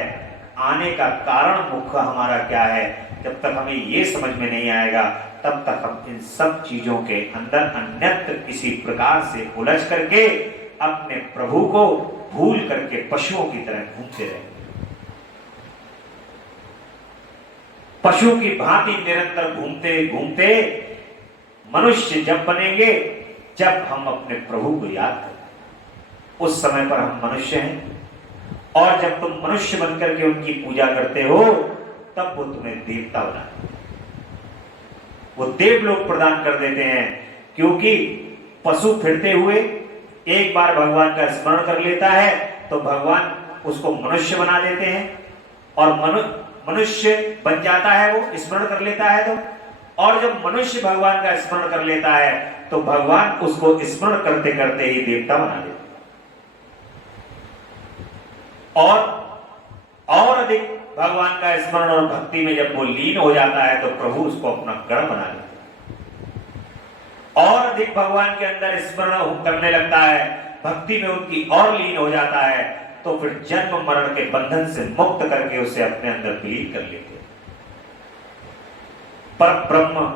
आने का कारण मुख्य हमारा क्या है, जब तक हमें ये समझ में नहीं आएगा तब तक हम इन सब चीजों के अंदर अन्यत्र किसी प्रकार से उलझ करके अपने प्रभु को भूल करके पशुओं की तरह घूमते रहेंगे। पशु की भांति निरंतर घूमते घूमते मनुष्य जब बनेंगे, जब हम अपने प्रभु को याद करें, उस समय पर हम मनुष्य हैं। और जब तुम मनुष्य बनकर के उनकी पूजा करते हो, तब वो तुम्हें देवता बना, वो देवलोक प्रदान कर देते हैं। क्योंकि पशु फिरते हुए एक बार भगवान का स्मरण कर लेता है तो भगवान उसको मनुष्य बना देते हैं, और मनुष्य बन जाता है, वो स्मरण कर लेता है तो। और जब मनुष्य भगवान का स्मरण कर लेता है तो भगवान उसको स्मरण करते करते ही देवता बना देते, और अधिक भगवान का स्मरण और भक्ति में जब वो लीन हो जाता है तो प्रभु उसको अपना गण बना लेते, और अधिक भगवान के अंदर स्मरण करने लगता है, भक्ति में उनकी और लीन हो जाता है, तो फिर जन्म मरण के बंधन से मुक्त करके उसे अपने अंदर विलीन कर लेते, पर ब्रह्म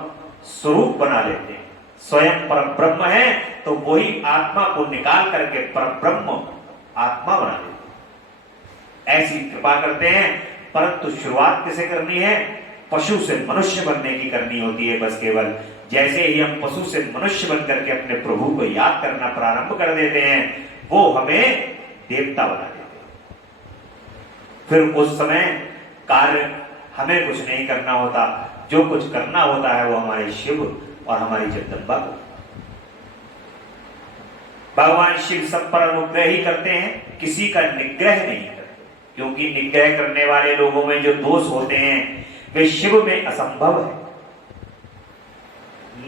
स्वरूप बना लेते हैं। स्वयं पर ब्रह्म है तो वही आत्मा को निकाल करके पर ब्रह्म आत्मा बना लेते, ऐसी कृपा करते हैं। परंतु शुरुआत किसे करनी है? पशु से मनुष्य बनने की करनी होती है। बस केवल जैसे ही हम पशु से मनुष्य बनकर के अपने प्रभु को याद करना प्रारंभ कर देते हैं, वो हमें देवता बना देते हैं। फिर उस समय कार्य हमें कुछ नहीं करना होता, जो कुछ करना होता है वो हमारे शिव और हमारी जगदम्बा को। भगवान शिव सब पर अनुग्रह ही करते हैं, किसी का निग्रह नहीं करते, क्योंकि निग्रह करने वाले लोगों में जो दोष होते हैं वे शिव में असंभव है।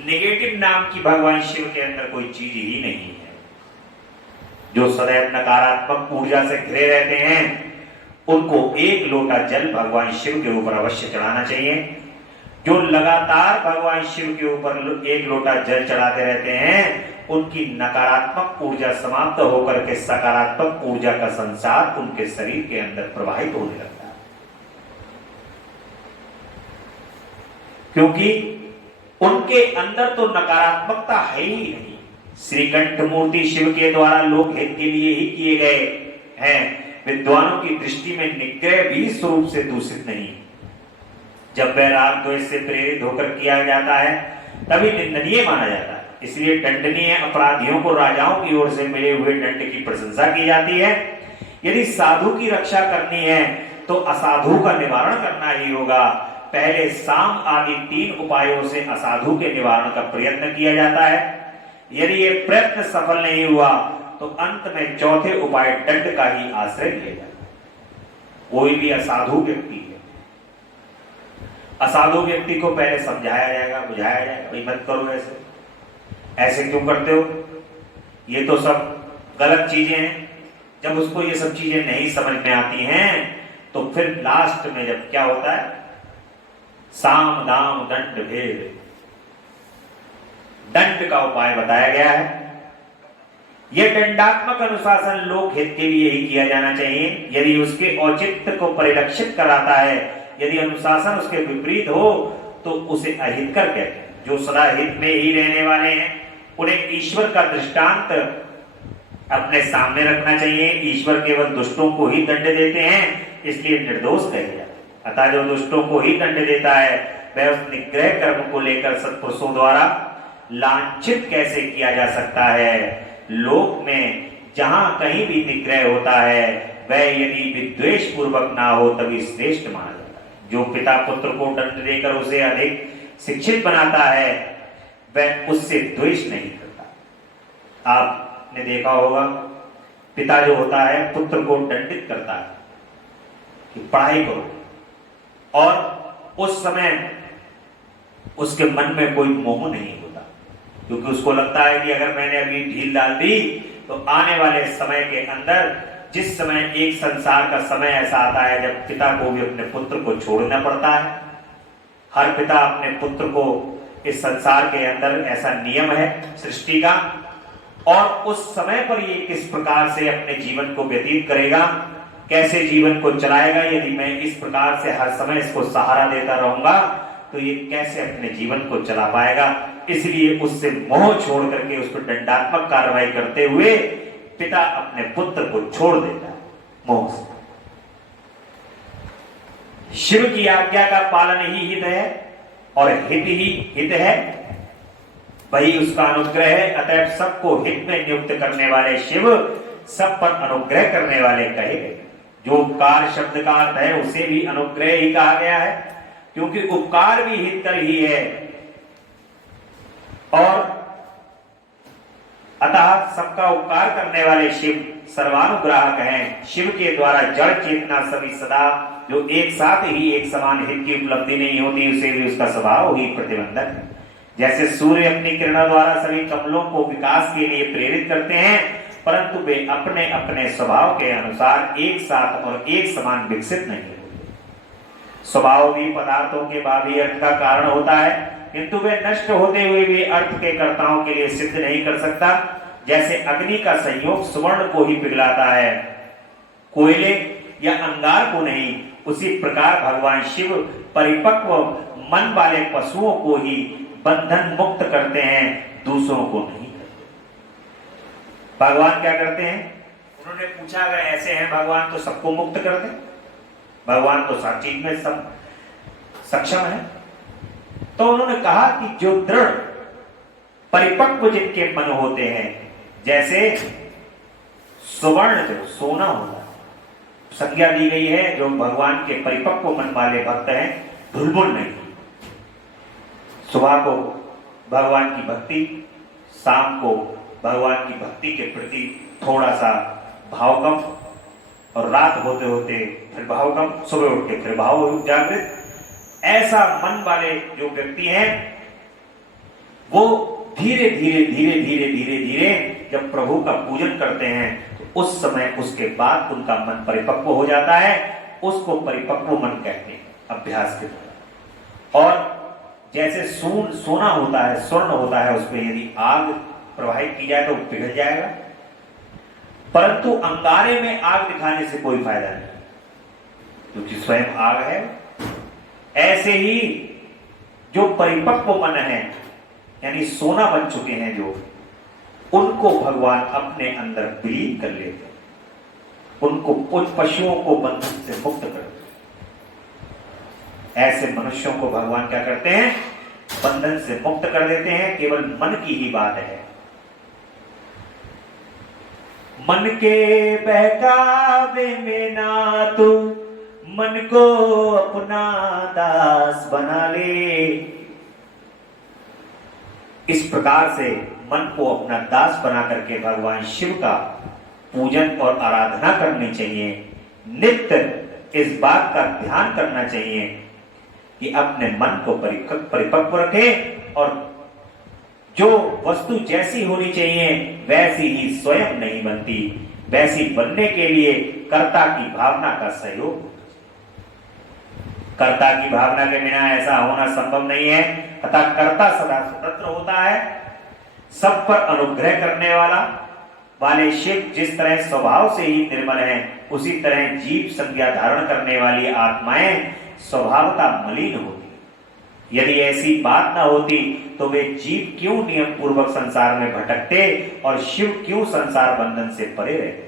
नेगेटिव नाम की भगवान शिव के अंदर कोई चीज ही नहीं है। जो सदैव नकारात्मक ऊर्जा से घिरे रहते हैं उनको एक लोटा जल भगवान शिव के ऊपर अवश्य चढ़ाना चाहिए। जो लगातार भगवान शिव के ऊपर एक लोटा जल चढ़ाते रहते हैं उनकी नकारात्मक ऊर्जा समाप्त होकर के सकारात्मक ऊर्जा का संसार उनके शरीर के अंदर प्रवाहित होने लगता है, क्योंकि उनके अंदर तो नकारात्मकता है ही नहीं। श्रीकंठ मूर्ति शिव के द्वारा लोक हित के लिए ही किए गए हैं। विद्वानों की दृष्टि में निग्रह भी स्वरूप से दूषित नहीं। जब वैराग द्वेष से प्रेरित होकर किया जाता है तभी निंदनीय माना जाता है। इसलिए दंडनीय अपराधियों को राजाओं की ओर से मिले हुए दंड की प्रशंसा की जाती है। यदि साधु की रक्षा करनी है तो असाधु का निवारण करना ही होगा। पहले साम आदि 3 उपायों से असाधु के निवारण का प्रयत्न किया जाता है। यदि ये प्रयत्न सफल नहीं हुआ तो अंत में चौथे उपाय दंड का ही आश्रय लिया जाता है। कोई भी असाधु व्यक्ति है, असाधु व्यक्ति को पहले समझाया जाएगा, बुझाया जाएगा, भाई मत करो ऐसे, ऐसे क्यों करते हो, ये तो सब गलत चीजें हैं। जब उसको ये सब चीजें नहीं समझ में आती हैं तो फिर लास्ट में जब क्या होता है, साम दाम दंड भेद, दंड का उपाय बताया गया है। यह दंडात्मक अनुशासन लोक हित के लिए ही किया जाना चाहिए। यदि उसके औचित्य को परिलक्षित कराता है, यदि अनुशासन उसके विपरीत हो तो उसे अहितकर कहते हैं। जो सदा हित में ही रहने वाले हैं उन्हें ईश्वर का दृष्टांत अपने सामने रखना चाहिए। ईश्वर केवल दुष्टों को ही दंड देते हैं, इसलिए निर्दोष कहे जाते हैं। अतः जो दुष्टों को ही दंड देता है वह उस निग्रह कर्म को लेकर सत्पुरुषों द्वारा लांछित कैसे किया जा सकता है। लोक में जहां कहीं भी निग्रह होता है वह यदि विद्वेष पूर्वक ना हो तभी श्रेष्ठ माना जाता है। जो पिता पुत्र को दंड देकर उसे अधिक शिक्षित बनाता है वह उससे द्वेष नहीं करता। आपने देखा होगा पिता जो होता है पुत्र को दंडित करता है कि पढ़ाई करो, और उस समय उसके मन में कोई मोह नहीं होता, क्योंकि उसको लगता है कि अगर मैंने अभी ढील डाल दी तो आने वाले समय के अंदर, जिस समय एक संसार का समय ऐसा आता है जब पिता को भी अपने पुत्र को छोड़ना पड़ता है। हर पिता अपने पुत्र को, इस संसार के अंदर ऐसा नियम है सृष्टि का, और उस समय पर ये किस प्रकार से अपने जीवन को व्यतीत करेगा, कैसे जीवन को चलाएगा। यदि मैं इस प्रकार से हर समय इसको सहारा देता रहूंगा तो ये कैसे अपने जीवन को चला पाएगा। इसलिए उससे मोह छोड़ करके उसको दंडात्मक कार्रवाई करते हुए पिता अपने पुत्र को छोड़ देता है मोह से। शिव की आज्ञा का पालन ही हित है और हित ही हित है, वही उसका अनुग्रह है। अतएव सबको हित में नियुक्त करने वाले शिव सब पर अनुग्रह करने वाले कहे गए। जो उपकार शब्द का अर्थ है उसे भी अनुग्रह ही कहा गया है, क्योंकि उपकार भी हितकर ही है। और अतः सबका उपकार करने वाले शिव सर्वानुग्राहक हैं। शिव के द्वारा जड़ चेतना सभी सदा जो एक साथ ही एक समान हित की उपलब्धि नहीं होती, उसे भी उसका स्वभाव ही प्रतिबंधक है। जैसे सूर्य अपनी किरणों द्वारा सभी कमलों को विकास के लिए प्रेरित करते हैं, परंतु वे अपने अपने स्वभाव के अनुसार एक साथ और एक समान विकसित नहीं होते। स्वभाव भी पदार्थों के बाह्य अर्थ का कारण होता है, किंतु वे नष्ट होते हुए भी अर्थ के कर्ताओं के लिए सिद्ध नहीं कर सकता। जैसे अग्नि का संयोग सुवर्ण को ही पिघलाता है, कोयले या अंगार को नहीं, उसी प्रकार भगवान शिव परिपक्व मन वाले पशुओं को ही बंधन मुक्त करते हैं, दूसरों को नहीं करते। भगवान क्या करते हैं? उन्होंने पूछा अगर ऐसे हैं भगवान तो सबको मुक्त कर दे, भगवान तो सब चीज में सब सक्षम है। तो उन्होंने कहा कि जो दृढ़ परिपक्व जिनके मन होते हैं, जैसे सुवर्ण जो सोना होता है, संज्ञा दी गई है जो भगवान के परिपक्व मन वाले भक्त हैं, ढुलमुल नहीं। सुबह को भगवान की भक्ति, शाम को भगवान की भक्ति के प्रति थोड़ा सा भाव कम, और रात होते होते फिर भाव कम, सुबह उठ के फिर भाव जागृत। ऐसा मन वाले जो व्यक्ति हैं वो धीरे धीरे धीरे धीरे धीरे धीरे जब प्रभु का पूजन करते हैं तो उस समय उसके बाद उनका मन परिपक्व हो जाता है। उसको परिपक्व मन कहते हैं अभ्यास के द्वारा। और जैसे सोना होता है, स्वर्ण होता है, उसमें यदि आग प्रवाहित की जाए तो पिघल जाएगा, परंतु अंगारे में आग दिखाने से कोई फायदा नहीं, क्योंकि स्वयं आग है। ऐसे ही जो परिपक्व मन है, यानी सोना बन चुके हैं जो, उनको भगवान अपने अंदर विलीन कर लेते हैं, उनको उन पशुओं को बंधन से मुक्त कर देते। ऐसे मनुष्यों को भगवान क्या करते हैं? बंधन से मुक्त कर देते हैं। केवल मन की ही बात है। मन के बहकावे में ना तू मन को अपना दास बना ले। इस प्रकार से मन को अपना दास बना करके भगवान शिव का पूजन और आराधना करनी चाहिए। नित्य इस बात का ध्यान करना चाहिए कि अपने मन को परिपक्व रखें, और जो वस्तु जैसी होनी चाहिए वैसी ही स्वयं नहीं बनती, वैसी बनने के लिए कर्ता की भावना का सहयोग। कर्ता की भावना के बिना ऐसा होना संभव नहीं है। अतः कर्ता सदा स्वतंत्र होता है, सब पर अनुग्रह करने वाला, वाले शिव जिस तरह स्वभाव से ही निर्मल हैं, उसी तरह जीव संज्ञा धारण करने वाली आत्माएं स्वभावतः मलिन होती। यदि ऐसी बात न होती तो वे जीव क्यों नियम पूर्वक संसार में भटकते और शिव क्यों संसार बंधन से परे रहते।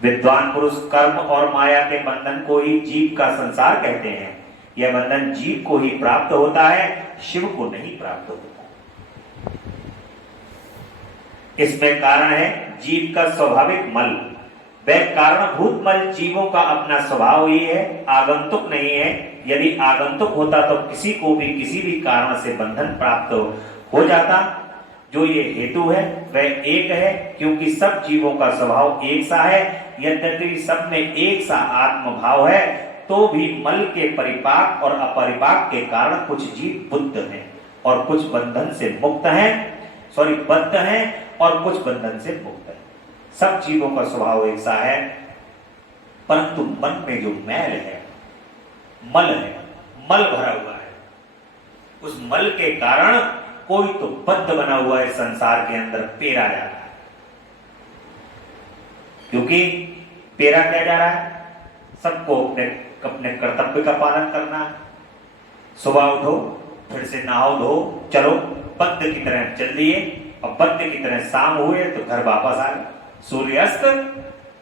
विद्वान पुरुष कर्म और माया के बंधन को ही जीव का संसार कहते हैं। यह बंधन जीव को ही प्राप्त होता है, शिव को नहीं प्राप्त होता। इसमें कारण है जीव का स्वाभाविक मल। वह कारणभूत मल जीवों का अपना स्वभाव ही है, आगंतुक नहीं है। यदि आगंतुक होता तो किसी को भी किसी भी कारण से बंधन प्राप्त हो जाता। जो ये हेतु है वह एक है, क्योंकि सब जीवों का स्वभाव एक सा है। यद्यपि सब में एक सा आत्मभाव है, तो भी मल के परिपाक और अपरिपाक के कारण कुछ जीव बुद्ध हैं और कुछ बंधन से मुक्त हैं, बद्ध हैं और कुछ बंधन से मुक्त हैं। सब जीवों का स्वभाव एक सा है, परंतु मन में जो मैल है, मल है, मल भरा हुआ है, उस मल के कारण कोई तो बद्ध बना हुआ है संसार के अंदर, पेरा जा रहा है। क्योंकि पेरा क्या जा रहा है, सबको अपने अपने कर्तव्य का पालन करना है। सुबह उठो, फिर से नहाओ धो, चलो बद्ध की तरह चल दिए, और बद्ध की तरह शाम हुए तो घर वापस आ गए, सूर्यास्त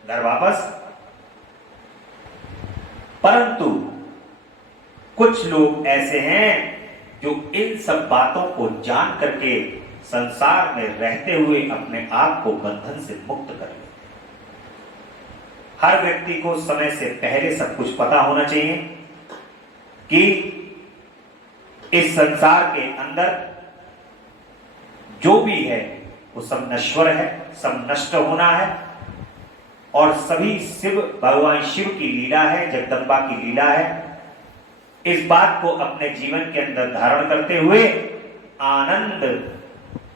घर वापस। परंतु कुछ लोग ऐसे हैं जो इन सब बातों को जान करके संसार में रहते हुए अपने आप को बंधन से मुक्त कर लेते। हर व्यक्ति को समय से पहले सब कुछ पता होना चाहिए कि इस संसार के अंदर जो भी है वो सब नश्वर है, सब नष्ट होना है, और सभी शिव भगवान शिव की लीला है, जगदम्बा की लीला है। इस बात को अपने जीवन के अंदर धारण करते हुए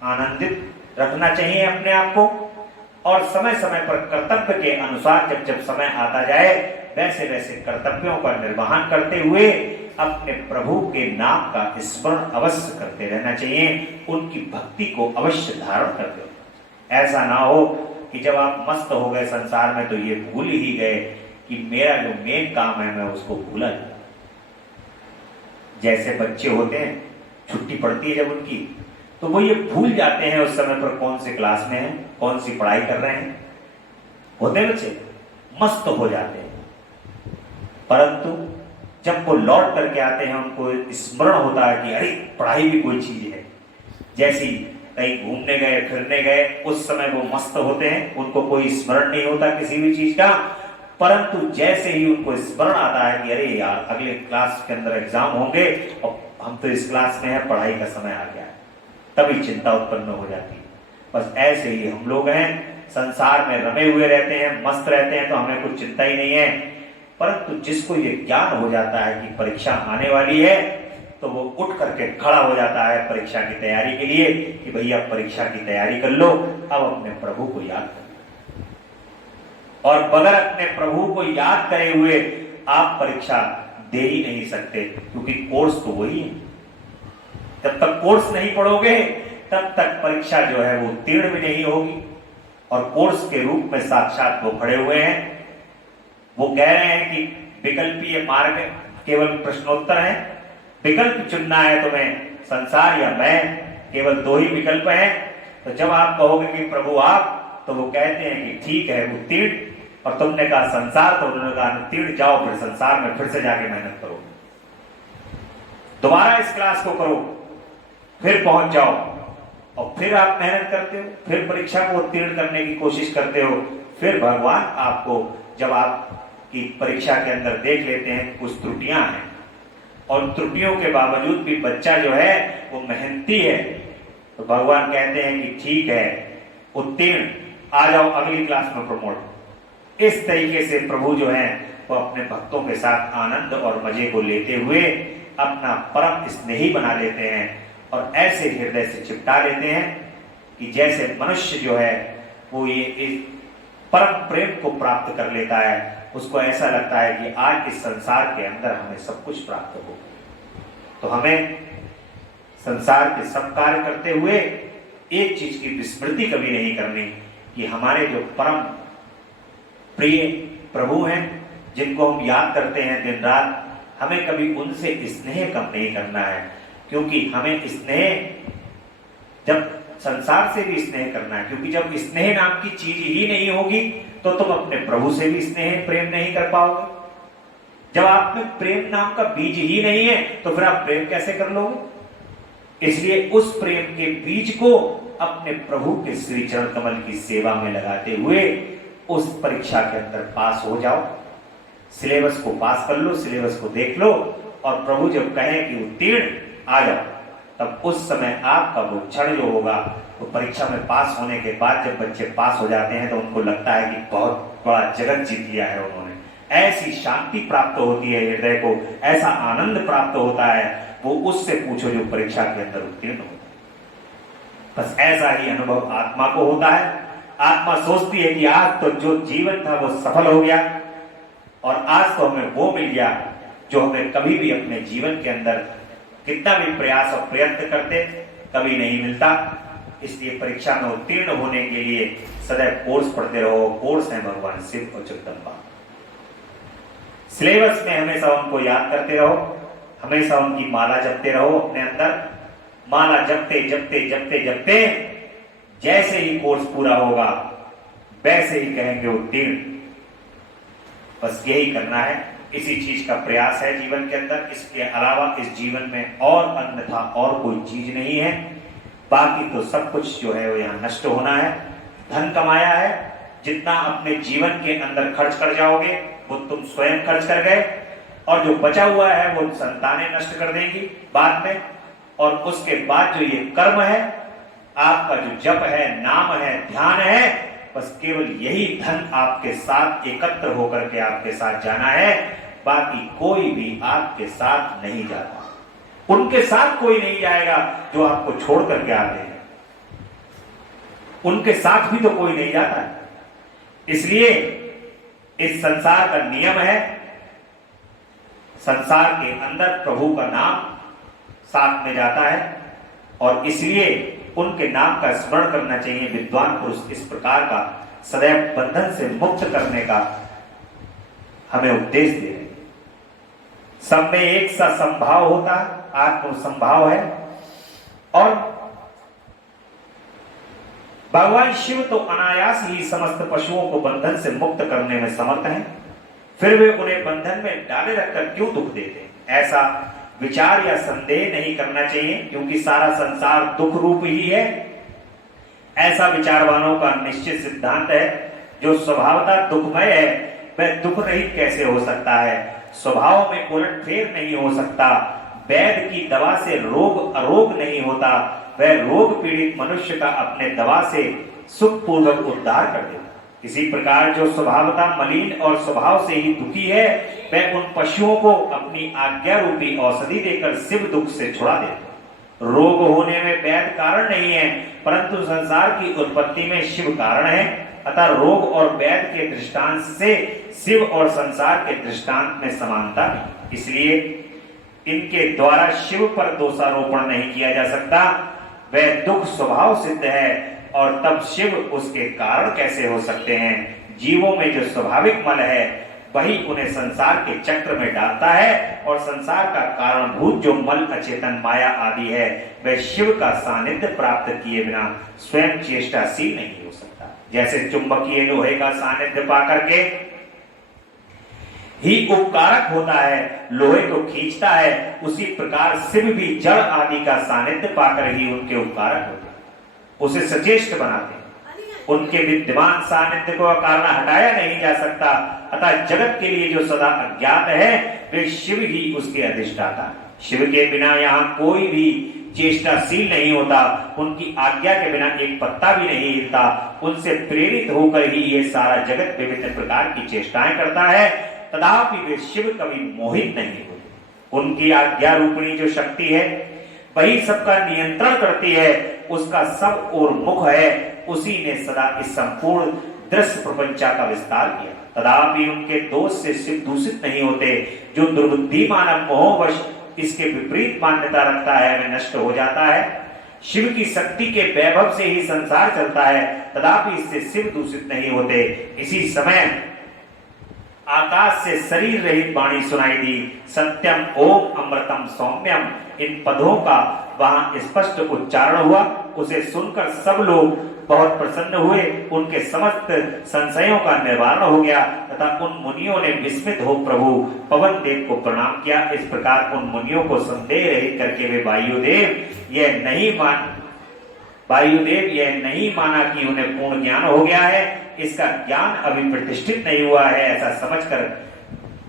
आनंदित रखना चाहिए अपने आप को, और समय समय पर कर्तव्य के अनुसार जब जब समय आता जाए वैसे वैसे कर्तव्यों का निर्वहन करते हुए अपने प्रभु के नाम का स्मरण अवश्य करते रहना चाहिए, उनकी भक्ति को अवश्य धारण करते हो। ऐसा ना हो कि जब आप मस्त हो गए संसार में तो ये भूल ही गए कि मेरा जो मेन काम है मैं उसको भूला नहीं। जैसे बच्चे होते हैं, छुट्टी पड़ती है जब उनकी, तो वो ये भूल जाते हैं उस समय पर कौन सी क्लास में है, कौन सी पढ़ाई कर रहे हैं। होते हैं बच्चे, मस्त हो जाते हैं, परंतु जब वो लौट करके आते हैं उनको स्मरण होता है कि अरे पढ़ाई भी कोई चीज है। जैसी कहीं घूमने गए, फिरने गए, उस समय वो मस्त होते हैं, उनको कोई स्मरण नहीं होता किसी भी चीज का। परंतु जैसे ही उनको स्मरण आता है कि अरे यार अगले क्लास के अंदर एग्जाम होंगे और हम तो इस क्लास में है, पढ़ाई का समय आ गया है, तभी चिंता उत्पन्न हो जाती है। बस ऐसे ही हम लोग हैं, संसार में रमे हुए रहते हैं, मस्त रहते हैं, तो हमें कुछ चिंता ही नहीं है। परंतु जिसको ये ज्ञान हो जाता है कि परीक्षा आने वाली है, तो वो उठ करके खड़ा हो जाता है परीक्षा की तैयारी के लिए कि भैया परीक्षा की तैयारी कर लो, अब अपने प्रभु को याद करो। और बगैर अपने प्रभु को याद करे हुए आप परीक्षा दे ही नहीं सकते, क्योंकि कोर्स तो वही है। जब तक कोर्स नहीं पढ़ोगे तब तक परीक्षा जो है वो उत्तीर्ण भी नहीं होगी। और कोर्स के रूप में साक्षात वो खड़े हुए हैं, वो कह रहे हैं कि विकल्पीय मार्ग केवल प्रश्नोत्तर है, विकल्प चुनना है तुम्हें, संसार या मैं, केवल दो ही विकल्प हैं। तो जब आप कहोगे कि प्रभु आप, तो वो कहते हैं कि ठीक है उत्तीर्ण, और तुमने कहा संसार, तो उन्होंने कहा उत्तीर्ण जाओ, फिर संसार में फिर से जाके मेहनत करो, दोबारा इस क्लास को करो, फिर पहुंच जाओ, और फिर आप मेहनत करते हो, फिर परीक्षा को उत्तीर्ण करने की कोशिश करते हो। फिर भगवान आपको जब आपकी परीक्षा के अंदर देख लेते हैं कुछ त्रुटियां हैं, और त्रुटियों के बावजूद भी बच्चा जो है वो मेहनती है, तो भगवान कहते हैं कि ठीक है उत्तीर्ण, आ जाओ अगली क्लास में प्रमोट। इस तरीके से प्रभु जो है वो अपने भक्तों के साथ आनंद और मजे को लेते हुए अपना परम स्नेही बना देते हैं, और ऐसे हृदय से चिपटा लेते हैं कि जैसे मनुष्य जो है वो ये इस परम प्रेम को प्राप्त कर लेता है, उसको ऐसा लगता है कि आज इस संसार के अंदर हमें सब कुछ प्राप्त हो। तो हमें संसार के सब कार्य करते हुए एक चीज की विस्मृति कभी नहीं करनी कि हमारे जो परम प्रिय प्रभु हैं, जिनको हम याद करते हैं दिन रात, हमें कभी उनसे स्नेह कम नहीं करना है। क्योंकि हमें स्नेह जब संसार से भी स्नेह करना है, क्योंकि जब स्नेह नाम की चीज ही नहीं होगी तो तुम अपने प्रभु से भी स्नेह प्रेम नहीं कर पाओगे। जब आप में प्रेम नाम का बीज ही नहीं है तो फिर आप प्रेम कैसे कर लोगे? इसलिए उस प्रेम के बीज को अपने प्रभु के श्री चरण कमल की सेवा में लगाते हुए उस परीक्षा के अंदर पास हो जाओ। सिलेबस को पास कर लो, सिलेबस को देख लो, और प्रभु जब कहें कि उत्तीर्ण आ जाओ, तब उस समय आपका वो क्षण जो होगा, तो परीक्षा में पास होने के बाद जब बच्चे पास हो जाते हैं तो उनको लगता है कि बहुत बड़ा जगत जीत लिया है उन्होंने। ऐसी शांति प्राप्त होती है हृदय को, ऐसा आनंद प्राप्त होता है, वो उससे पूछो जो परीक्षा के अंदर उत्तीर्ण होता है। बस ऐसा ही अनुभव आत्मा को होता है। आत्मा सोचती है कि आज तो जो जीवन था वो सफल हो गया, और आज तो हमें वो मिल गया जो हमें कभी भी अपने जीवन के अंदर कितना भी प्रयास और प्रयत्न करते कभी नहीं मिलता। इसलिए परीक्षा में उत्तीर्ण होने के लिए सदैव कोर्स पढ़ते रहो। कोर्स है भगवान शिव और जगदम्बा। सिलेबस में हमेशा उनको याद करते रहो, हमेशा उनकी माला जपते रहो अपने अंदर। माला जपते जपते जपते जपते जैसे ही कोर्स पूरा होगा वैसे ही कहेंगे उत्तीर्ण। बस यही करना है, इसी चीज का प्रयास है जीवन के अंदर। इसके अलावा इस जीवन में और अन्यथा और कोई चीज नहीं है। बाकी तो सब कुछ जो है वो यहाँ नष्ट होना है। धन कमाया है, जितना अपने जीवन के अंदर खर्च कर जाओगे वो तुम स्वयं खर्च कर गए, और जो बचा हुआ है वो संतानें नष्ट कर देंगी बाद में। और उसके बाद जो ये कर्म है, आपका जो जप है, नाम है, ध्यान है, बस केवल यही धन आपके साथ एकत्र होकर के आपके साथ जाना है। बाकी कोई भी आपके साथ नहीं जाता। उनके साथ कोई नहीं जाएगा जो आपको छोड़ करके आते हैं, उनके साथ भी तो कोई नहीं जाता है। इसलिए इस संसार का नियम है, संसार के अंदर प्रभु का नाम साथ में जाता है, और इसलिए उनके नाम का स्मरण करना चाहिए। विद्वान पुरुष इस प्रकार का सदैव बंधन से मुक्त करने का हमें उपदेश दे रहे। सब में एक सा संभाव होता, आत्म संभाव है, और भगवान शिव तो अनायास ही समस्त पशुओं को बंधन से मुक्त करने में समर्थ हैं, फिर वे उन्हें बंधन में डाले रखकर क्यों दुख देते हैं? ऐसा विचार या संदेह नहीं करना चाहिए, क्योंकि सारा संसार दुख रूप ही है। ऐसा विचारवानों का निश्चित सिद्धांत है, जो स्वभावतः दुखमय है वह दुख रहित कैसे हो सकता है? स्वभाव में उलटफेर नहीं हो सकता। वैद्य की दवा से रोग अरोग नहीं होता, वह रोग पीड़ित मनुष्य का अपने दवा से सुखपूर्वक उद्धार कर देता। इसी प्रकार जो स्वभावतः मलिन और स्वभाव से ही दुखी है, वह उन पशुओं को अपनी आज्ञा रूपी औषधि देकर शिव दुख से छुड़ा देता। रोग होने में वैद्य कारण नहीं है, परंतु संसार की उत्पत्ति में शिव कारण है। अतः रोग और वैद्य के दृष्टांत से शिव और संसार के दृष्टांत में समानता नहीं, इसलिए इनके द्वारा शिव पर दोषारोपण नहीं किया जा सकता। वह दुख स्वभाव सिद्ध है, और तब शिव उसके कारण कैसे हो सकते हैं? जीवों में जो स्वाभाविक मल है वही उन्हें संसार के चक्र में डालता है, और संसार का कारणभूत जो मल अचेतन माया आदि है वह शिव का सानिध्य प्राप्त किए बिना स्वयं चेष्टाशील नहीं हो सकता। जैसे चुंबकीय लोहे का सानिध्य पा करके ही उपकारक होता है, लोहे को खींचता है, उसी प्रकार शिव भी जड़ आदि का सानिध्य पाकर ही उनके उपकारक होते हैं, उसे सचेष्ट बनाते हैं। उनके विद्यमान सानिध्य को कारण हटाया नहीं जा सकता। अतः जगत के लिए जो सदा अज्ञात है वे शिव ही उसके अधिष्ठाता है। शिव के बिना यहाँ कोई भी चेष्टाशील नहीं होता, उनकी आज्ञा के बिना एक पत्ता भी नहीं हिलता। उनसे प्रेरित होकर ही ये सारा जगत विभिन्न प्रकार की चेष्टाएं करता है, तथापि वे शिव कभी मोहित नहीं होते। उनकी आज्ञा रूपिणी जो शक्ति है वही सबका नियंत्रण करती है, उसका सब और मुख है, उसी ने सदा इस संपूर्ण दृश्य प्रपंचा का विस्तार किया। तथापि उनके दोष से शिव दूषित नहीं होते। जो दुर्बुद्धि मानव मोहवश इसके विपरीत मान्यता रखता है वह नष्ट हो जाता है। शिव की शक्ति के वैभव से ही संसार चलता है, तथापि इससे शिव दूषित नहीं होते। इसी समय आकाश से शरीर रहित वाणी सुनाई दी, सत्यम ओम अमृतम सौम्यम। इन पदों का वहां स्पष्ट उच्चारण हुआ। उसे सुनकर सब लोग बहुत प्रसन्न हुए, उनके समस्त संशयों का निवारण हो गया तथा उन मुनियों ने विस्मित हो प्रभु पवन देव को प्रणाम किया। इस प्रकार उन मुनियों को संदेह रहित करके वे वायुदेव यह नहीं माना कि उन्हें पूर्ण ज्ञान हो गया है, इसका ज्ञान अभी प्रतिष्ठित नहीं हुआ है, ऐसा समझकर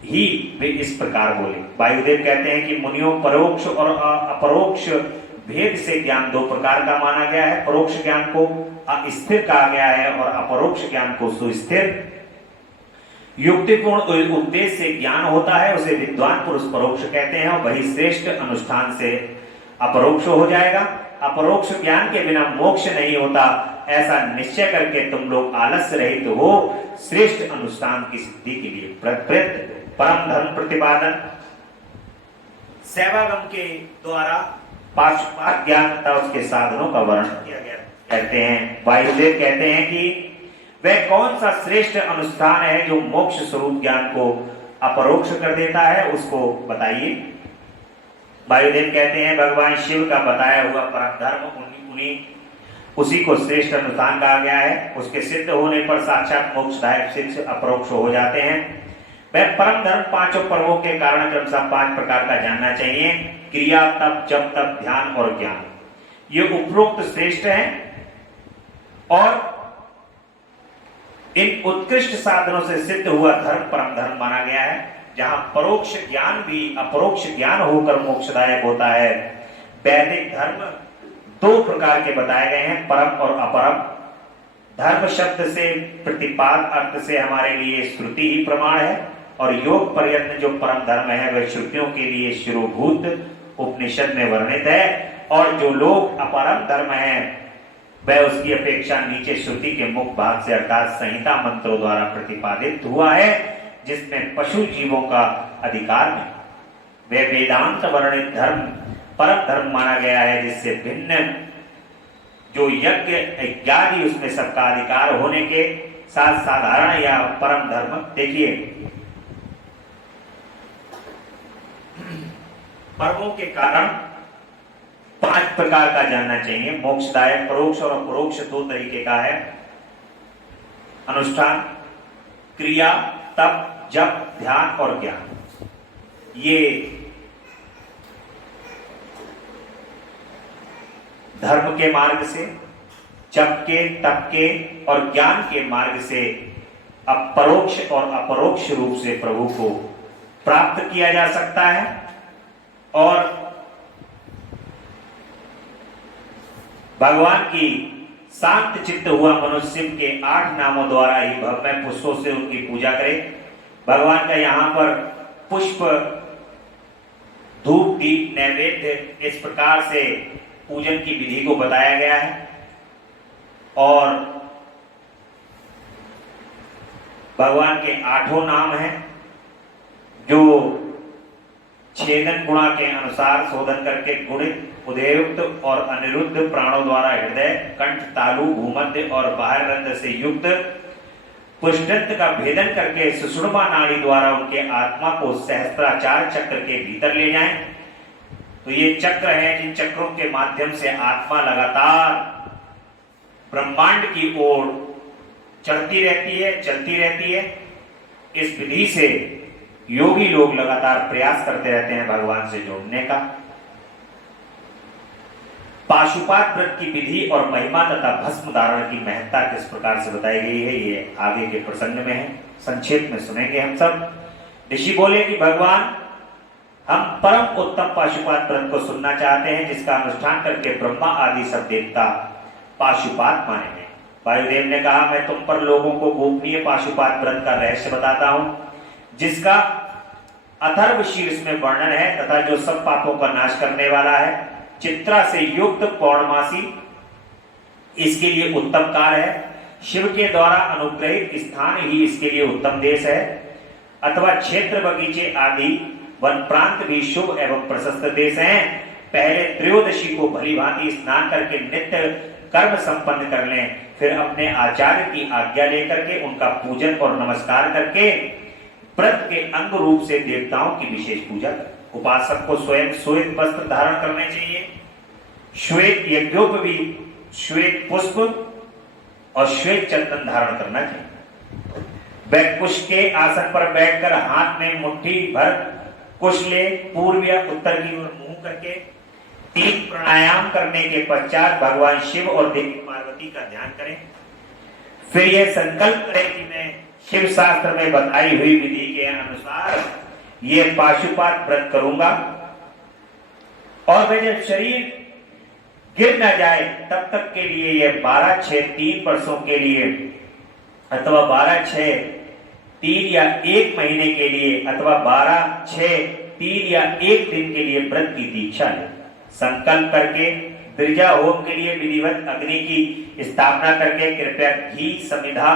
ही वे इस प्रकार बोले। वायुदेव कहते हैं कि मुनियों परोक्ष और अपरोक्ष भेद से ज्ञान दो प्रकार का माना गया है। परोक्ष ज्ञान को अस्थिर कहा गया है और अपरोक्ष ज्ञान को सुस्थिर। युक्तिपूर्ण उद्देश्य से ज्ञान होता है, उसे विद्वान पुरुष परोक्ष कहते हैं, और वही श्रेष्ठ अनुष्ठान से अपरोक्ष हो जाएगा। अपरोक्ष ज्ञान के बिना मोक्ष नहीं होता, ऐसा निश्चय करके तुम लोग आलस्य रहित हो श्रेष्ठ अनुष्ठान की सिद्धि के लिए परम धर्म प्रतिपादन सेवागम के द्वारा पाशुपात ज्ञान तथा उसके साधनों का वर्णन किया गया। कहते हैं वायुदेव कहते हैं कि वह कौन सा श्रेष्ठ अनुष्ठान है जो मोक्ष स्वरूप ज्ञान को अपरोक्ष कर देता है, उसको बताइए। वायुदेव कहते हैं भगवान शिव का बताया हुआ परम धर्म उसी को श्रेष्ठ अनुष्ठान कहा गया है। उसके सिद्ध होने पर साक्षात मोक्षदायक सिद्ध अपरोक्ष हो जाते हैं। वह परम धर्म पांचों पर्वों के कारण क्रमशः 5 प्रकार का जानना चाहिए: क्रिया, तप, जप, तप, ध्यान और ज्ञान। ये उपरोक्त श्रेष्ठ हैं और इन उत्कृष्ट साधनों से सिद्ध हुआ धर्म परम धर्म माना गया है, जहां परोक्ष ज्ञान भी अपरोक्ष ज्ञान होकर मोक्षदायक होता है। वैदिक धर्म 2 प्रकार के बताए गए हैं, परम और अपरम। धर्म शब्द से प्रतिपाद अर्थ से हमारे लिए श्रुति ही प्रमाण है, और योग पर्यंत जो परम धर्म है वह श्रुतियों के लिए शिरोभूत उपनिषद में वर्णित है, और जो लोग अपरम धर्म है वह उसकी अपेक्षा नीचे श्रुति के मुख भाग से अर्थात संहिता मंत्रों द्वारा प्रतिपादित हुआ है, जिसमें पशु जीवों का अधिकार नहीं। वह वेदांत वर्णित धर्म परम धर्म माना गया है, जिससे भिन्न जो यज्ञ इत्यादि उसमें सबका अधिकार होने के साथ साधारण या परम धर्म। देखिए पर्वों के कारण 5 प्रकार का जानना चाहिए। मोक्षदायक परोक्ष और अपरोक्ष 2 तरीके का है: अनुष्ठान, क्रिया, तप, जप, ध्यान और ज्ञान। ये धर्म के मार्ग से, जप के, तप के और ज्ञान के मार्ग से अपरोक्ष और अपरोक्ष रूप से प्रभु को प्राप्त किया जा सकता है। और भगवान की शांत चित्त हुआ मनुष्य के 8 नामों द्वारा ही भव्य पुष्पों से उनकी पूजा करे। भगवान का यहाँ पर पुष्प, धूप, दीप, नैवेद्य इस प्रकार से पूजन की विधि को बताया गया है। और भगवान के 8 नाम हैं जो छेदन गुणा के अनुसार शोधन करके गुणित, उदयुक्त और अनिरुद्ध प्राणों द्वारा हृदय, कंठ, तालु, भूमध्य और बाह्य रंध्र से युक्त पुष्टंत का भेदन करके सुषुम्ना नाड़ी द्वारा उनके आत्मा को सहस्त्राचार चक्र के भीतर ले जाएं। तो ये चक्र है जिन चक्रों के माध्यम से आत्मा लगातार ब्रह्मांड की ओर चढ़ती रहती है, चलती रहती है। इस विधि से योगी लोग लगातार प्रयास करते रहते हैं भगवान से जोड़ने का। पाशुपात व्रत की विधि और महिमा तथा भस्म धारण की महत्ता किस प्रकार से बताई गई है, ये आगे के प्रसंग में है, संक्षेप में सुनेंगे हम सब। ऋषि बोले कि भगवान, हम परम उत्तम पाशुपात व्रत को सुनना चाहते हैं, जिसका अनुष्ठान करके ब्रह्मा आदि सब देवता पाशुपात मानेंगे। वायुदेव ने कहा, मैं तुम पर लोगों को गोपनीय पाशुपात व्रत का रहस्य बताता हूं, जिसका अथर्व शीर्ष में वर्णन है तथा जो सब पापों का नाश करने वाला है। चित्रा से युक्त पौर्णमासी इसके लिए उत्तम काल है। शिव के द्वारा अनुग्रहित स्थान ही इसके लिए उत्तम देश है, अथवा क्षेत्र, बगीचे आदि वन प्रांत भी शुभ एवं प्रशस्त देश हैं। पहले त्रयोदशी को भली भांति स्नान करके नित्य कर्म संपन्न कर लें, फिर अपने आचार्य की आज्ञा लेकर के उनका पूजन और नमस्कार करके व्रत के अंग रूप से देवताओं की विशेष पूजा करें। उपासक को स्वयं श्वेत वस्त्र धारण करने चाहिए, श्वेत यज्ञोपवीत, श्वेत पुष्प और श्वेत चंदन धारण करना चाहिए। वह कुश के आसन पर बैठकर हाथ में मुट्ठी भर कुश ले पूर्व या उत्तर की ओर मुंह करके 3 प्राणायाम करने के पश्चात भगवान शिव और देवी पार्वती का ध्यान करें। फिर यह संकल्प करें कि मैं शिव शास्त्र में बताई हुई विधि के अनुसार यह पाशुपात व्रत करूंगा, और वह जब शरीर गिर न जाए तब तक के लिए यह 12-6-3 वर्षों के लिए अथवा 12-6-3 या 1 महीने के लिए अथवा 12-6-3 या 1 दिन के लिए व्रत की दीक्षा ले। संकल्प करके बिरजा होम के लिए विधिवत अग्नि की स्थापना करके कृपया घी, समिधा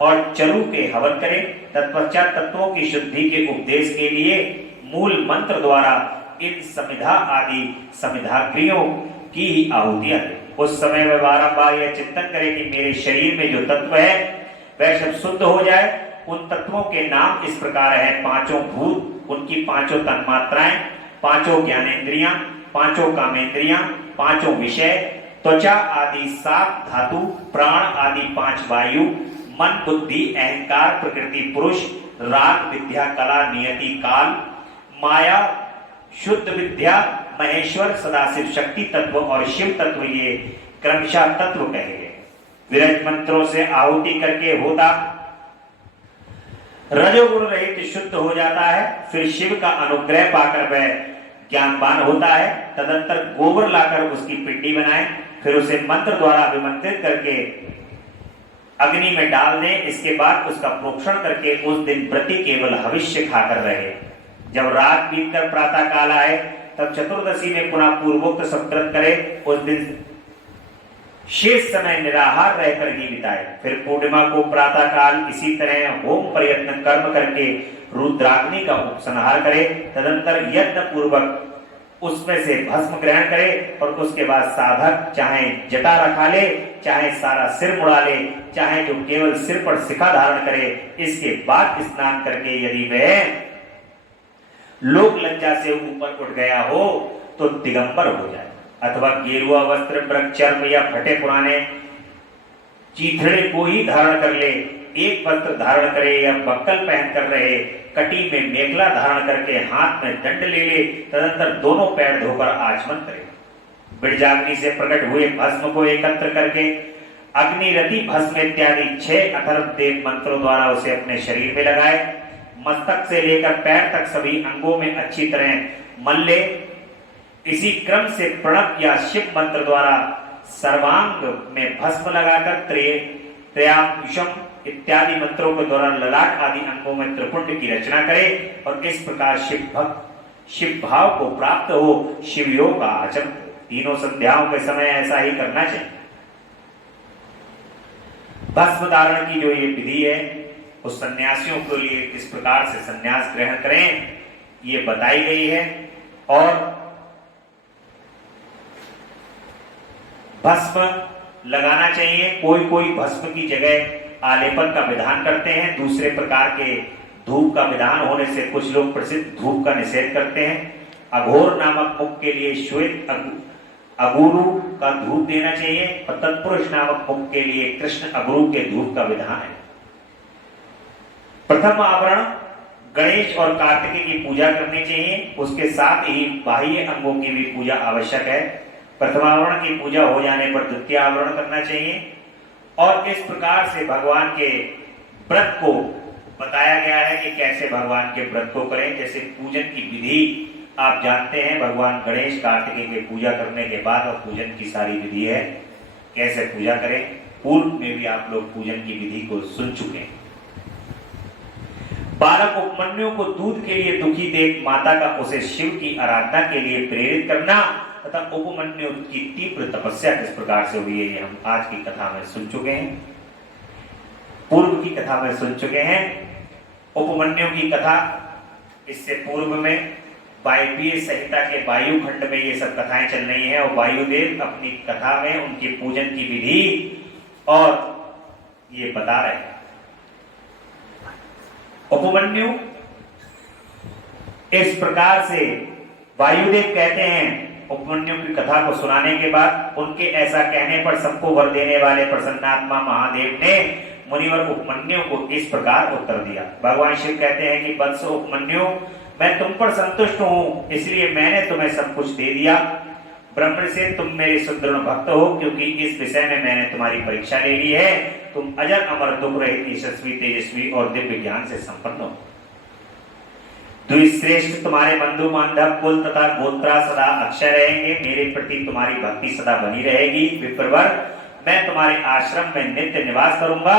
और चरु के हवन करें। तत्पश्चात तत्वों की शुद्धि के उपदेश के लिए मूल मंत्र द्वारा इन समिधा आदि समिधाग्रियों की ही आहुतियां दें। उस समय वह बारंबार यह चिंतन करे कि मेरे शरीर में जो तत्व है वह सब शुद्ध हो जाए। उन तत्वों के नाम इस प्रकार है: 5 भूत, उनकी 5 तन्मात्राएं, 5 ज्ञानेंद्रियां, 5 कामेंद्रियां, 5 विषय, त्वचा आदि 7 धातु, प्राण आदि 5 वायु, मन, बुद्धि, अहंकार, प्रकृति, पुरुष, राग, विद्या, कला, नियति, काल, माया, शुद्ध विद्या, महेश्वर, सदाशिव, शक्ति तत्व और शिव तत्व, ये क्रमशः तत्व कहे गए। विरज मंत्रों से आहुति करके होता रजोगुण रहित शुद्ध हो जाता है। फिर शिव का अनुग्रह पाकर वह ज्ञानवान होता है। तदंतर गोबर लाकर उसकी पिंडी बनाए, फिर उसे मंत्र द्वारा अभिमंत्रित करके अग्नि में डाल दें। इसके बाद उसका प्रोक्षण करके उस दिन व्रती केवल हविष्य खाकर रहे। जब रात बीतकर प्रातः काल आए तब चतुर्दशी में पुनः पूर्वोक्त सब व्रत करे। उस दिन शेष समय निराहार रहकर ही बिताए। फिर पूर्णिमा को प्रातः काल इसी तरह होम प्रयत्न कर्म करके रुद्राग्नि का उपसंहार करे। तदंतर यत्न पूर्वक उसमें से भस्म ग्रहण करे और उसके बाद साधक चाहे जटा रखा ले, चाहे सारा सिर मुड़ा ले, चाहे जो केवल सिर पर शिखा धारण करे। इसके बाद स्नान करके यदि वह लोक लज्जा से ऊपर उठ गया हो तो दिगंबर हो जाए, अथवा गेरुआ वस्त्र, मृग चर्म या फटे पुराने चीथड़े को ही धारण कर ले। एक वस्त्र धारण करे या बक्कल पहन कर रहे, कटी में मेखला धारण करके हाथ में दंड ले ले। तदंतर दोनों पैर धोकर आचमन करे। बिरजाग्नि से प्रकट हुए भस्म को एकत्र करके अग्निरति भस्म इत्यादि 6 अथर्ववेद मंत्रों द्वारा उसे अपने शरीर में लगाए। मस्तक से लेकर पैर तक सभी अंगों में अच्छी तरह मल ले। इसी क्रम से प्रणव या शिव मंत्र द्वारा सर्वांग में भस्म लगाकर त्रयायुषम इत्यादि मंत्रों के द्वारा ललाट आदि अंगों में त्रिपुंड की रचना करे और इस प्रकार शिव भाव को प्राप्त हो शिव योग का आचरण। तीनों संध्याओं के समय ऐसा ही करना चाहिए। भस्म धारण की जो ये विधि है उस सन्यासियों के लिए किस प्रकार से सन्यास ग्रहण करें ये बताई गई है। और भस्म लगाना चाहिए। कोई भस्म की जगह आलेपन का विधान करते हैं। दूसरे प्रकार के धूप का विधान होने से कुछ लोग प्रसिद्ध धूप का निषेध करते हैं। अघोर नामक मुख के लिए श्वेत अगुरु का धूप देना चाहिए और तत्पुरुष नामक मुख के लिए कृष्ण अगुरु के धूप का विधान है। प्रथम आवरण गणेश और कार्तिकेय की पूजा करनी चाहिए। उसके साथ ही बाह्य अंगों की भी पूजा आवश्यक है। प्रथमावरण की पूजा हो जाने पर द्वितीय आवरण करना चाहिए। और इस प्रकार से भगवान के व्रत को बताया गया है कि कैसे भगवान के व्रत को करें। जैसे पूजन की विधि आप जानते हैं, भगवान गणेश कार्तिकेय की पूजा करने के बाद और पूजन की सारी विधि है कैसे पूजा करें। पूर्व में भी आप लोग पूजन की विधि को सुन चुके हैं। बालक उपमन्यु को दूध के लिए दुखी देख माता का उसे शिव की आराधना के लिए प्रेरित करना तथा उपमन्यु की तीव्र तपस्या किस प्रकार से हुई है ये हम आज की कथा में सुन चुके हैं। पूर्व की कथा में सुन चुके हैं। उपमन्यु की कथा इससे पूर्व में वायवीय संहिता के वायु खंड में ये सब कथाएं चल रही हैं और वायुदेव अपनी कथा में उनके पूजन की विधि और ये बता रहे हैं। उपमन्यु इस प्रकार से वायुदेव कहते हैं, उपमन्यु की कथा को सुनाने के बाद उनके ऐसा कहने पर सबको वर देने वाले प्रसन्नात्मा महादेव ने मुनिवर उपमन्यु को इस प्रकार उत्तर दिया। भगवान शिव कहते हैं कि वत्स उपमन्यु, मैं तुम पर संतुष्ट हूं, इसलिए मैंने तुम्हें सब कुछ दे दिया। ब्रह्म से तुम मेरे सुदृढ़ भक्त हो, क्योंकि इस विषय में मैंने तुम्हारी परीक्षा ले ली है। तुम अजर अमर दुख रहित यशस्वी तेजस्वी और दिव्य ज्ञान से संपन्न हो। द्विश्रेष्ठ तुम्हारे बंधु बांधव कुल तथा गोत्रा सदा अक्षय रहेंगे। मेरे प्रति तुम्हारी भक्ति सदा बनी रहेगी। विप्रवर, मैं तुम्हारे आश्रम में नित्य निवास करूंगा।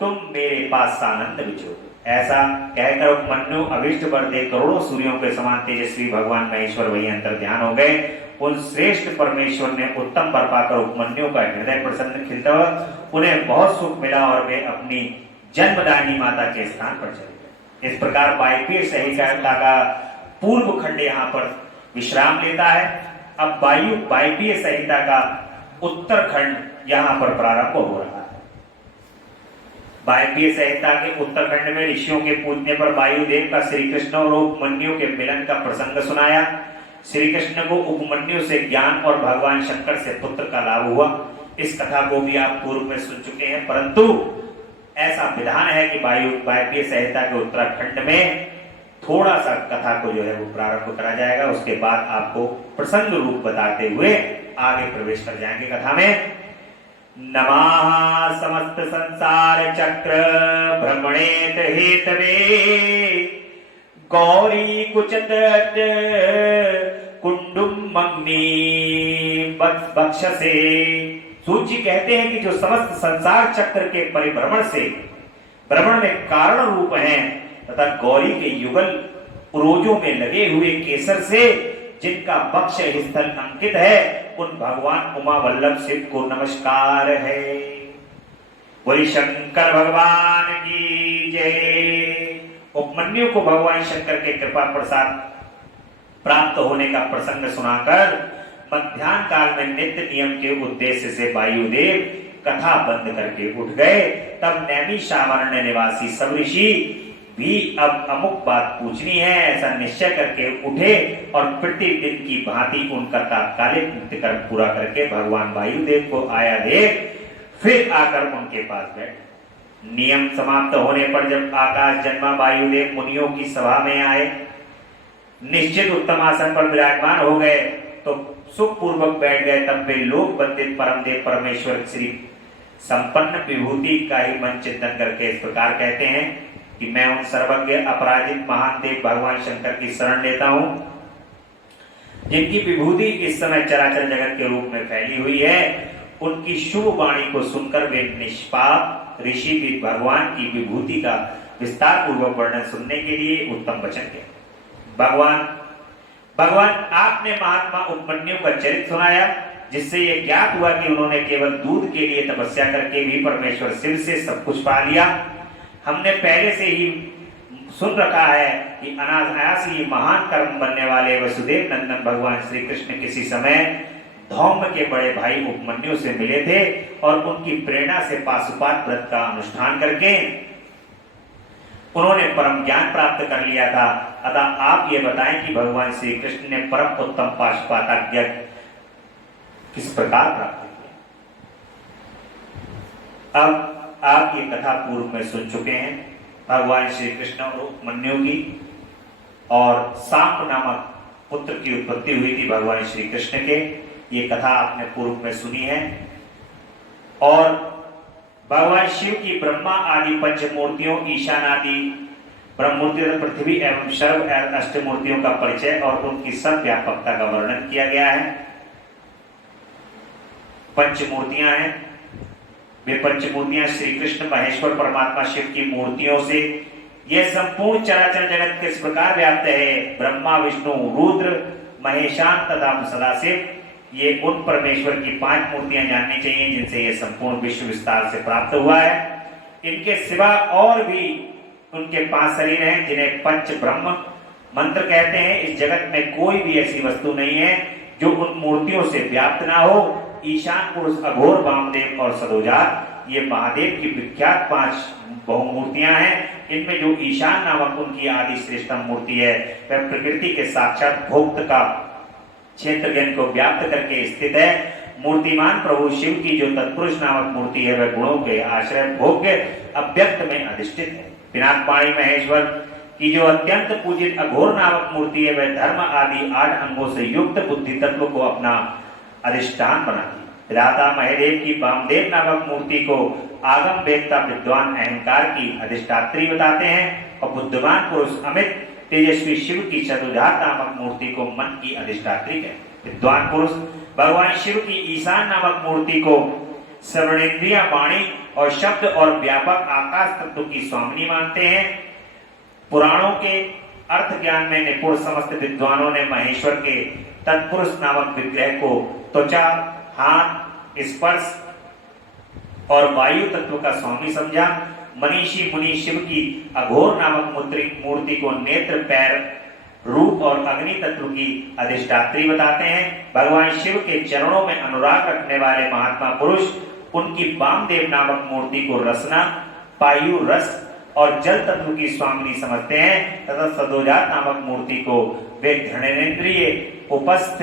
तुम मेरे पास सानंद विचरो। ऐसा कहकर उपमन्यु अभिष्ट वर दे करोड़ों सूर्यों के समान तेजस्वी भगवान महेश्वर वही अंतर ध्यान हो गए। उन श्रेष्ठ परमेश्वर ने उत्तम वर पाकर उपमन्यु का हृदय प्रसन्न खिलता हुआ उन्हें बहुत सुख मिला और वे अपनी जन्मदायिनी माता के स्थान पर चले गए। इस प्रकार वायवीय संहिता का पूर्व खंड यहाँ पर विश्राम लेता है। अब वायवीय संहिता का उत्तरखंड यहाँ पर प्रारंभ हो रहा है। वायवीय संहिता के उत्तरखंड में ऋषियों के पूजने पर वायुदेव का श्री कृष्ण और उपमन्यु के मिलन का प्रसंग सुनाया। श्री कृष्ण को उपमन्यु से ज्ञान और भगवान शंकर से पुत्र का लाभ हुआ। इस कथा को भी आप पूर्व में सुन चुके हैं, परंतु ऐसा विधान है कि वायवीय संहिता के उत्तराखंड में थोड़ा सा कथा को जो है वो प्रारंभ करा जाएगा। उसके बाद आपको प्रसंग रूप बताते हुए आगे प्रवेश कर जाएंगे कथा में। नमः समस्त संसार चक्र भ्रमणेत हेतवे गौरी कुचत कुंडुमग्नि बक्षसे। सूची कहते हैं कि जो समस्त संसार चक्र के परिभ्रमण से भ्रमण में कारण रूप हैं तथा गौरी के युगल रोजों में लगे हुए केसर से जिनका बक्ष स्थल अंकित है, उन भगवान उमा वल्लभ शिव को नमस्कार है। बोली शंकर भगवान की जय। उपमन्यु को भगवान शंकर के कृपा प्रसाद प्राप्त होने का प्रसंग सुनाकर मध्याह्न काल में नित्य नियम के उद्देश्य से वायुदेव कथा बंद करके उठ गए। तब नैमिषारण्य निवासी सब ऋषि भी अब अमुक बात पूछनी है ऐसा निश्चय करके उठे और प्रतिदिन की भांति उनका तात्कालिक नित्य कर्म पूरा करके भगवान वायुदेव को आया देख फिर आकर उनके पास बैठे। नियम समाप्त होने पर जब आकाश जन्मा वायुदेव मुनियों की सभा में आए, निश्चित उत्तम आसन पर विराजमान हो गए तो सुख पूर्वक बैठ गए। तब वे लोक वंदित परमदेव परमेश्वर श्री संपन्न विभूति का ही मन चिंतन करके इस प्रकार कहते हैं कि मैं उन सर्वज्ञ अपराजित महान देव भगवान शंकर की शरण लेता हूं, जिनकी विभूति इस समय चराचर जगत के रूप में फैली हुई है। उनकी शुभ वाणी को सुनकर वे निष्पाप ऋषि भी भगवान की विभूति का विस्तार पूर्वक वर्णन सुनने के लिए उत्तम वचन के। भगवान आपने महात्मा उपमन्यु का चरित्र सुनाया, जिससे यह ज्ञात हुआ कि उन्होंने केवल दूध के लिए तपस्या करके भी परमेश्वर शिव से सब कुछ पा लिया। हमने पहले से ही सुन रखा है कि अनायास ही महान कर्म बनने वाले वसुदेव नंदन भगवान श्री कृष्ण किसी समय धौम्य के बड़े भाई उपमन्यु से मिले थे और उनकी प्रेरणा से पाशुपात व्रत का अनुष्ठान करके उन्होंने परम ज्ञान प्राप्त कर लिया था। अतः आप ये बताएं कि भगवान श्री कृष्ण ने परम उत्तम पाशुपात यज्ञ किस प्रकार प्राप्त किया। अब आप ये कथा पूर्व में सुन चुके हैं भगवान श्री कृष्ण और उपमन्यु की, और सांप नामक पुत्र की उत्पत्ति हुई थी भगवान श्री कृष्ण के। ये कथा आपने पूर्व में सुनी है। और भगवान शिव की ब्रह्मा आदि पंचमूर्तियों, ईशान आदि ब्रह्मूर्तियों, पृथ्वी एवं सर्व अष्टमूर्तियों का परिचय और उनकी सब व्यापकता का वर्णन किया गया है। पंचमूर्तियां हैं, वे पंचमूर्तियां श्री कृष्ण महेश्वर परमात्मा शिव की मूर्तियों से यह संपूर्ण चराचर जगत किस प्रकार व्याप्त है। ब्रह्मा, विष्णु, रुद्र, महेशान तथा सदाशिव, ये उन परमेश्वर की 5 मूर्तियां जाननी चाहिए जिनसे यह संपूर्ण विश्व विस्तार से प्राप्त हुआ है। इनके सिवा और भी उनके 5 शरीर हैं जिन्हें पंच ब्रह्म मंत्र कहते हैं इस जगत में कोई भी ऐसी वस्तु नहीं है जो उन मूर्तियों से व्याप्त ना हो। ईशान पुरुष, अघोर, वामदेव और सदोजात, ये महादेव की विख्यात 5 बहुमूर्तियां हैं। इनमें जो ईशान नामक उनकी आदि श्रेष्ठतम मूर्ति है वह प्रकृति के साक्षात भोक्त का क्षेत्र ज्ञान को व्याप्त करके स्थित है। मूर्तिमान प्रभु शिव की जो तत्पुरुष नामक मूर्ति है वह गुणों के आश्रय भोग्य अव्यक्त में अधिष्ठित है। पिनाक पाणी महेश्वर की जो अत्यंत पूजित अघोर नामक मूर्ति है वह धर्म आदि 8 अंगों से युक्त बुद्धि तत्व को अपना अधिष्ठान बनाती है। विधाता महादेव की वामदेव नामक मूर्ति को आगम वेदता विद्वान अहंकार की अधिष्ठात्री बताते हैं और बुद्धिमान पुरुष अमित तेजस्वी शिव की सदोजात नामक मूर्ति को मन की अधिष्ठात्री कहते हैं। विद्वान पुरुष भगवान शिव की ईशान नामक मूर्ति को श्रवणेन्द्रिय, वाणी और शब्द और व्यापक आकाश तत्व की स्वामिनी मानते हैं। पुराणों के अर्थ ज्ञान में निपुण समस्त विद्वानों ने महेश्वर के तत्पुरुष नामक विग्रह को त्वचा, हाथ, स्पर्श और वायु तत्व का स्वामी समझा। मनीषी मुनि शिव की अघोर नामक मूर्ति को नेत्र, पैर, रूप और अग्नि तत्व की अधिष्ठात्री बताते हैं। भगवान शिव के चरणों में अनुराग रखने वाले महात्मा पुरुष उनकी वामदेव नामक मूर्ति को रसना, पायु, रस और जल तत्व की स्वामिनी समझते हैं तथा सदोजात नामक मूर्ति को वे घृणेन्द्रिय, उपस्थ,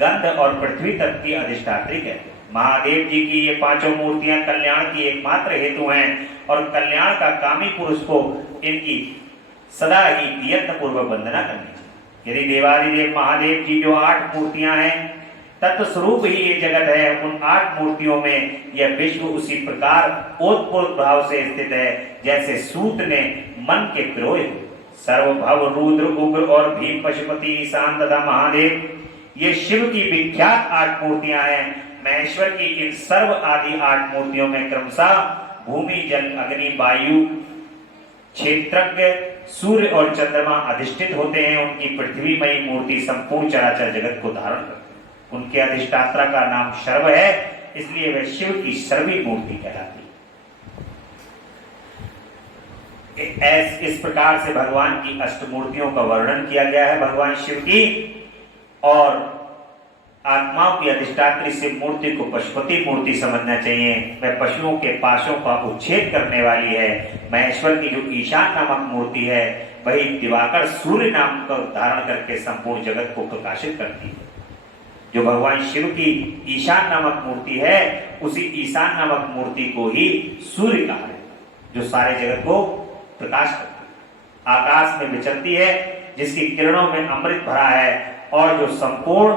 गंध और पृथ्वी तत्व की अधिष्ठात्री कहते हैं। महादेव जी की ये 5 मूर्तियां कल्याण की एकमात्र हेतु हैं और कल्याण का कामी पुरुष को इनकी सदा ही यत्न पूर्वक वंदना करनी चाहिए। यदि देवादिदेव महादेव जी जो 8 मूर्तियां हैं तत्व स्वरूप ही ये जगत है, उन 8 मूर्तियों में यह विश्व उसी प्रकार ओतप्रोत भाव से स्थित है जैसे सूत ने मन के पिरोए। सर्वभव, रुद्र, उग्र और भीम, पशुपति, ईशान तथा महादेव ये शिव की विख्यात 8 मूर्तियां हैं। महेश्वर की इन सर्व आदि 8 मूर्तियों में क्रमशः भूमि, जल, अग्नि, वायु, क्षेत्रज्ञ, सूर्य और चंद्रमा अधिष्ठित होते हैं। उनकी पृथ्वीमयी मूर्ति संपूर्ण चराचर जगत को धारण करती है। उनके अधिष्ठात्रा का नाम शर्व है, इसलिए वह शिव की शर्वी मूर्ति कहलाती है। इस प्रकार से भगवान की अष्टमूर्तियों का वर्णन किया गया है भगवान शिव की। और आत्माओं की अधिष्ठात्री शिव मूर्ति को पशुपति मूर्ति समझना चाहिए। वह पशुओं के पाशों का उच्छेद करने वाली है। महेश्वर की जो ईशान नामक मूर्ति है वही दिवाकर सूर्य नाम का धारण करके संपूर्ण जगत को प्रकाशित करती है। जो भगवान शिव की ईशान नामक मूर्ति है उसी ईशान नामक मूर्ति को ही सूर्य कहा है जो सारे जगत को प्रकाश करती है, आकाश में विचरती है, जिसकी किरणों में अमृत भरा है और जो संपूर्ण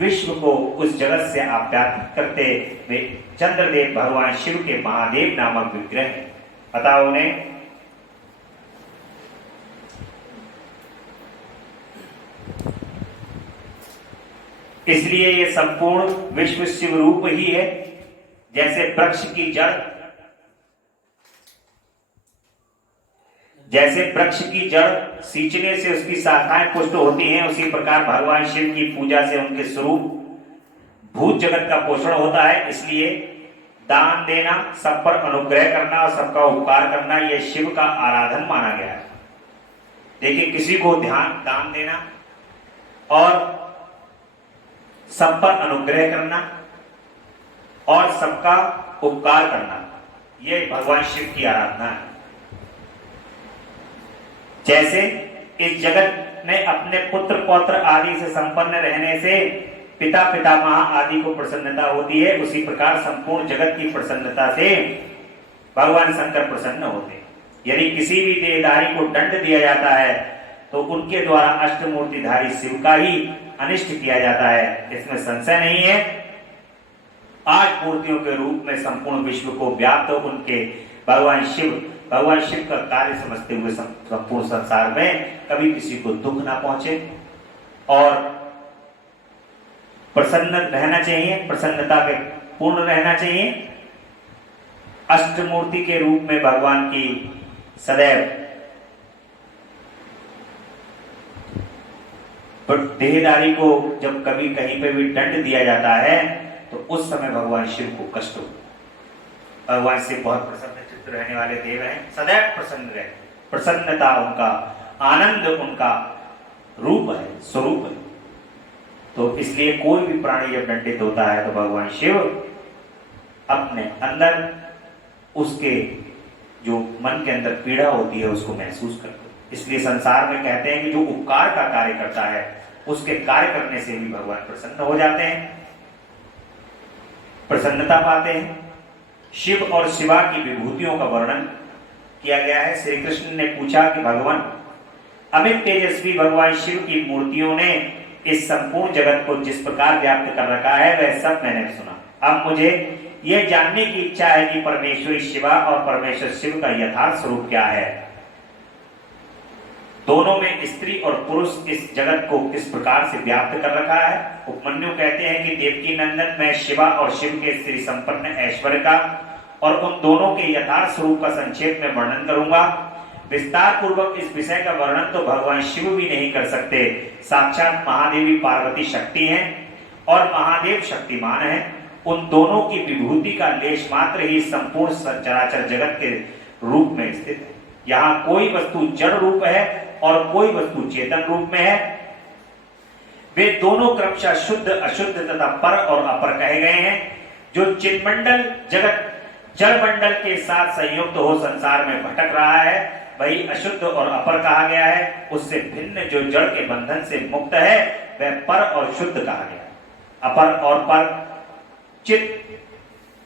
विश्व को उस जगत से आप्यायित करते वे चंद्रदेव भगवान शिव के महादेव नामक विग्रह है। अतः उन्हें इसलिए ये संपूर्ण विश्व शिव रूप ही है। जैसे वृक्ष की जड़, सींचने से उसकी शाखाएं पुष्ट होती हैं, उसी प्रकार भगवान शिव की पूजा से उनके स्वरूप भूत जगत का पोषण होता है। इसलिए दान देना, सब पर अनुग्रह करना और सबका उपकार करना यह शिव का आराधन माना गया है। देखिए, किसी को दान देना और सब पर अनुग्रह करना और सबका उपकार करना, यह भगवान शिव की आराधना है। जैसे इस जगत में अपने पुत्र पौत्र आदि से संपन्न रहने से पिता पितामह आदि को प्रसन्नता होती है, उसी प्रकार संपूर्ण जगत की प्रसन्नता से भगवान शंकर प्रसन्न होते हैं। यदि किसी भी देहधारी को दंड दिया जाता है तो उनके द्वारा अष्टमूर्तिधारी शिव का ही अनिष्ट किया जाता है, इसमें संशय नहीं है। 8 मूर्तियों के रूप में संपूर्ण विश्व को व्याप्त उनके भगवान शिव का कार्य समझते हुए संपूर्ण संसार में कभी किसी को दुख ना पहुंचे और प्रसन्न रहना चाहिए, प्रसन्नता पे पूर्ण रहना चाहिए। अष्टमूर्ति के रूप में भगवान की सदैव देहधारी को जब कभी कहीं पे भी दंड दिया जाता है तो उस समय भगवान शिव को कष्ट होता है। भगवान शिव बहुत प्रसन्न चित्त रहने वाले देव हैं, सदैव प्रसन्न रहे। प्रसन्नता उनका, आनंद उनका रूप है, स्वरूप है। तो इसलिए कोई भी प्राणी जब दंडित होता है तो भगवान शिव अपने अंदर उसके जो मन के अंदर पीड़ा होती है उसको महसूस करते हैं। इसलिए संसार में कहते हैं कि जो उपकार का कार्य करता है उसके कार्य करने से भी भगवान प्रसन्न हो जाते हैं, प्रसन्नता पाते हैं। शिव और शिवा की विभूतियों का वर्णन किया गया है। श्री कृष्ण ने पूछा कि भगवान, अमित तेजस्वी भगवान शिव की मूर्तियों ने इस संपूर्ण जगत को जिस प्रकार व्याप्त कर रखा है वह सब मैंने सुना। अब मुझे यह जानने की इच्छा है कि परमेश्वरी शिवा और परमेश्वर शिव का यथार्थ स्वरूप क्या है। दोनों में स्त्री और पुरुष इस जगत को किस प्रकार से व्याप्त कर रखा है। उपमन्यु कहते हैं कि देवकी नंदन, मैं शिवा और शिव के स्त्री संपन्न ऐश्वर्य का और उन दोनों के यथार्थ स्वरूप का संक्षेप में वर्णन करूंगा। विस्तार पूर्वक इस विषय का वर्णन तो भगवान शिव भी नहीं कर सकते। साक्षात महादेवी पार्वती शक्ति हैं और महादेव शक्तिमान है। उन दोनों की विभूति का लेश मात्र ही संपूर्ण चराचर जगत के रूप में स्थित है। यहाँ कोई वस्तु जड़ रूप है और कोई वस्तु चेतन रूप में है। वे दोनों क्रमशः शुद्ध, अशुद्ध तथा पर और अपर कहे गए हैं। जो चिन्मंडल जगत जड़ मंडल के साथ संयुक्त हो संसार में भटक रहा है वही अशुद्ध और अपर कहा गया है। उससे भिन्न जो जड़ के बंधन से मुक्त है वह पर और शुद्ध कहा गया। अपर और पर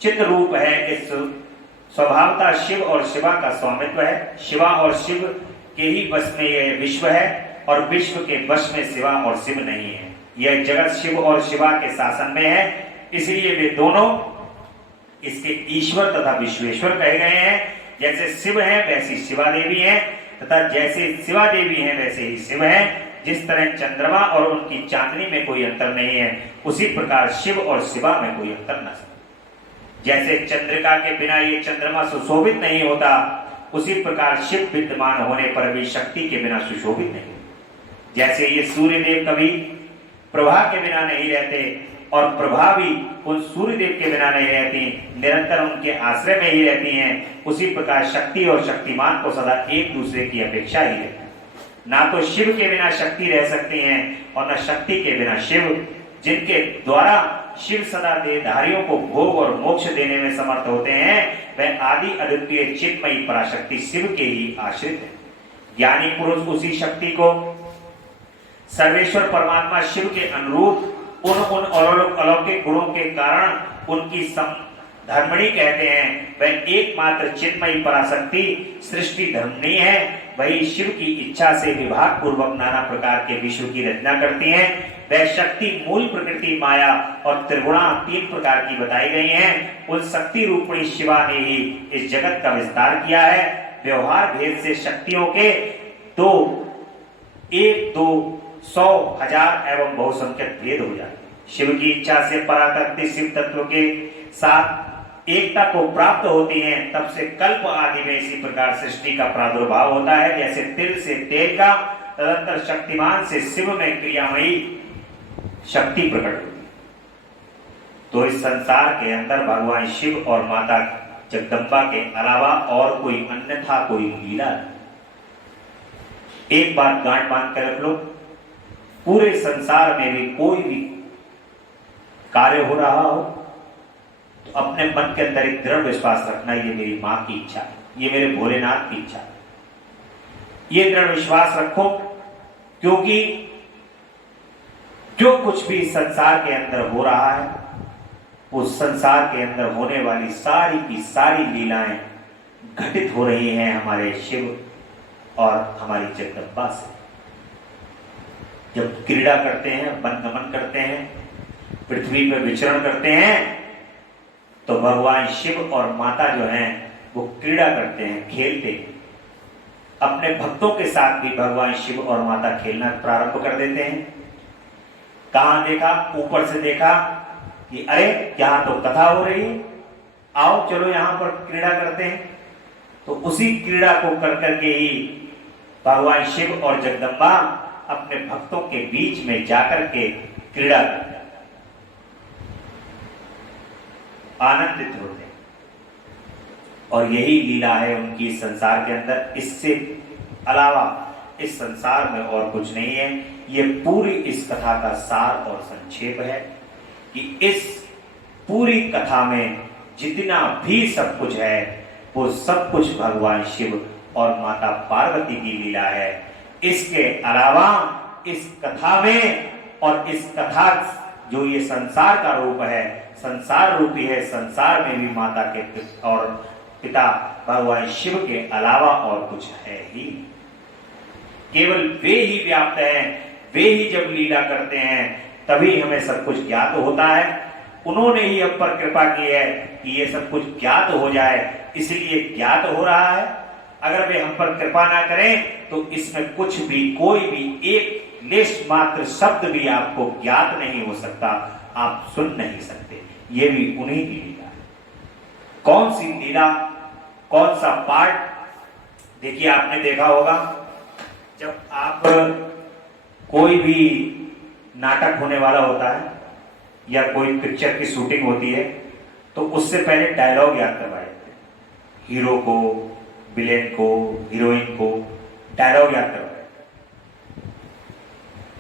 चित रूप है। इस स्वभावता शिव और शिवा का स्वामित्व है। शिवा और शिव के ही वश में यह विश्व है और विश्व के वश में शिवा और शिव नहीं है। यह जगत शिव और शिवा के शासन में है, इसलिए वे दोनों इसके ईश्वर तथा विश्वेश्वर कहे गए हैं। जैसे शिव है वैसी शिवा देवी है तथा जैसे शिवा देवी है वैसे ही शिव है। जिस तरह चंद्रमा और उनकी चांदनी में कोई अंतर नहीं है उसी प्रकार शिव और शिवा में कोई अंतर न। जैसे चंद्रिका के बिना ये चंद्रमा सुशोभित नहीं होता उसी प्रकार शिव विद्यमान होने पर भी शक्ति के बिना सुशोभित नहीं। जैसे ये सूर्य देव कभी प्रभा के बिना नहीं रहते और प्रभा भी उन सूर्य देव के बिना नहीं रहती, निरंतर उनके आश्रय में ही रहती हैं, उसी प्रकार शक्ति और शक्तिमान को सदा एक दूसरे की अपेक्षा ही रहती है। ना तो शिव के बिना शक्ति रह सकती हैं और न शक्ति के बिना शिव। जिनके द्वारा शिव सदा देहधारियों को भोग और मोक्ष देने में समर्थ होते हैं वह आदि अद्वितीय चिन्मयी पराशक्ति शिव के ही आश्रित है। ज्ञानी पुरुष उसी शक्ति को सर्वेश्वर परमात्मा शिव के अनुरूप उन अलौकिक गुणों के कारण उनकी धर्मणी कहते हैं। वह एकमात्र चिन्मयी पराशक्ति सृष्टि धर्मणी है। वही शिव की इच्छा से विभाग पूर्वक नाना प्रकार के विश्व की रचना करती हैं। वह शक्ति मूल प्रकृति माया और त्रिगुणा तीन प्रकार की बताई गई हैं। उन शक्ति रूपणी शिवा ने ही इस जगत का विस्तार किया है। व्यवहार भेद से शक्तियों के दो, एक, दो, 100, 1000 एवं बहुसंख्यक भेद हो जाए। शिव की इच्छा से पराशक्ति शिव तत्व के साथ एकता को प्राप्त होती है। तब से कल्प आदि में इसी प्रकार सृष्टि का प्रादुर्भाव होता है। जैसे तिल से तेल का, तदंतर शक्तिमान से शिव में क्रियामयी शक्ति प्रकट होती। तो इस संसार के अंदर भगवान शिव और माता जगदम्बा के अलावा और कोई अन्यथा कोई लीला नहीं। एक बात गांठ बांध कर रख लो, पूरे संसार में भी कोई भी कार्य हो रहा हो तो अपने मन के अंदर एक दृढ़ विश्वास रखना, ये मेरी मां की इच्छा है, ये मेरे भोलेनाथ की इच्छा है। ये दृढ़ विश्वास रखो, क्योंकि जो कुछ भी संसार के अंदर हो रहा है उस संसार के अंदर होने वाली सारी की सारी लीलाएं घटित हो रही हैं हमारे शिव और हमारी जगदम्बा से। जब क्रीड़ा करते हैं, वनगमन करते हैं, पृथ्वी पर विचरण करते हैं तो भगवान शिव और माता जो हैं वो क्रीड़ा करते हैं, खेलते हैं। अपने भक्तों के साथ भी भगवान शिव और माता खेलना प्रारंभ कर देते हैं। कहां देखा? ऊपर से देखा कि अरे यहां तो कथा हो रही है, आओ चलो यहां पर क्रीड़ा करते हैं। तो उसी क्रीड़ा को कर करके ही भगवान शिव और जगदम्बा अपने भक्तों के बीच में जाकर के क्रीड़ा करते हैं, आनंदित होते हैं। और यही लीला है उनकी इस संसार के अंदर। इससे अलावा इस संसार में और कुछ नहीं है। ये पूरी इस कथा का सार और संक्षेप है कि इस पूरी कथा में जितना भी सब कुछ है वो सब कुछ भगवान शिव और माता पार्वती की लीला है। इसके अलावा इस कथा में और इस कथा जो ये संसार का रूप है, संसार रूपी है, संसार में भी माता के और पिता भगवान शिव के अलावा और कुछ है ही, केवल वे ही व्याप्त हैं। वे ही जब लीला करते हैं तभी हमें सब कुछ ज्ञात होता है। उन्होंने ही हम पर कृपा की है कि ये सब कुछ ज्ञात हो जाए, इसलिए ज्ञात हो रहा है। अगर वे हम पर कृपा ना करें तो इसमें कुछ भी, कोई भी एक लेश मात्र शब्द भी आपको ज्ञात नहीं हो सकता, आप सुन नहीं सकते। ये भी उन्हीं की लीला है। कौन सी लीला, कौन सा पार्ट? देखिए, आपने देखा होगा जब आप कोई भी नाटक होने वाला होता है या कोई पिक्चर की शूटिंग होती है तो उससे पहले डायलॉग याद करवाए जाते हैं। हीरो को, विलेन को, हीरोइन को डायलॉग याद करवाए।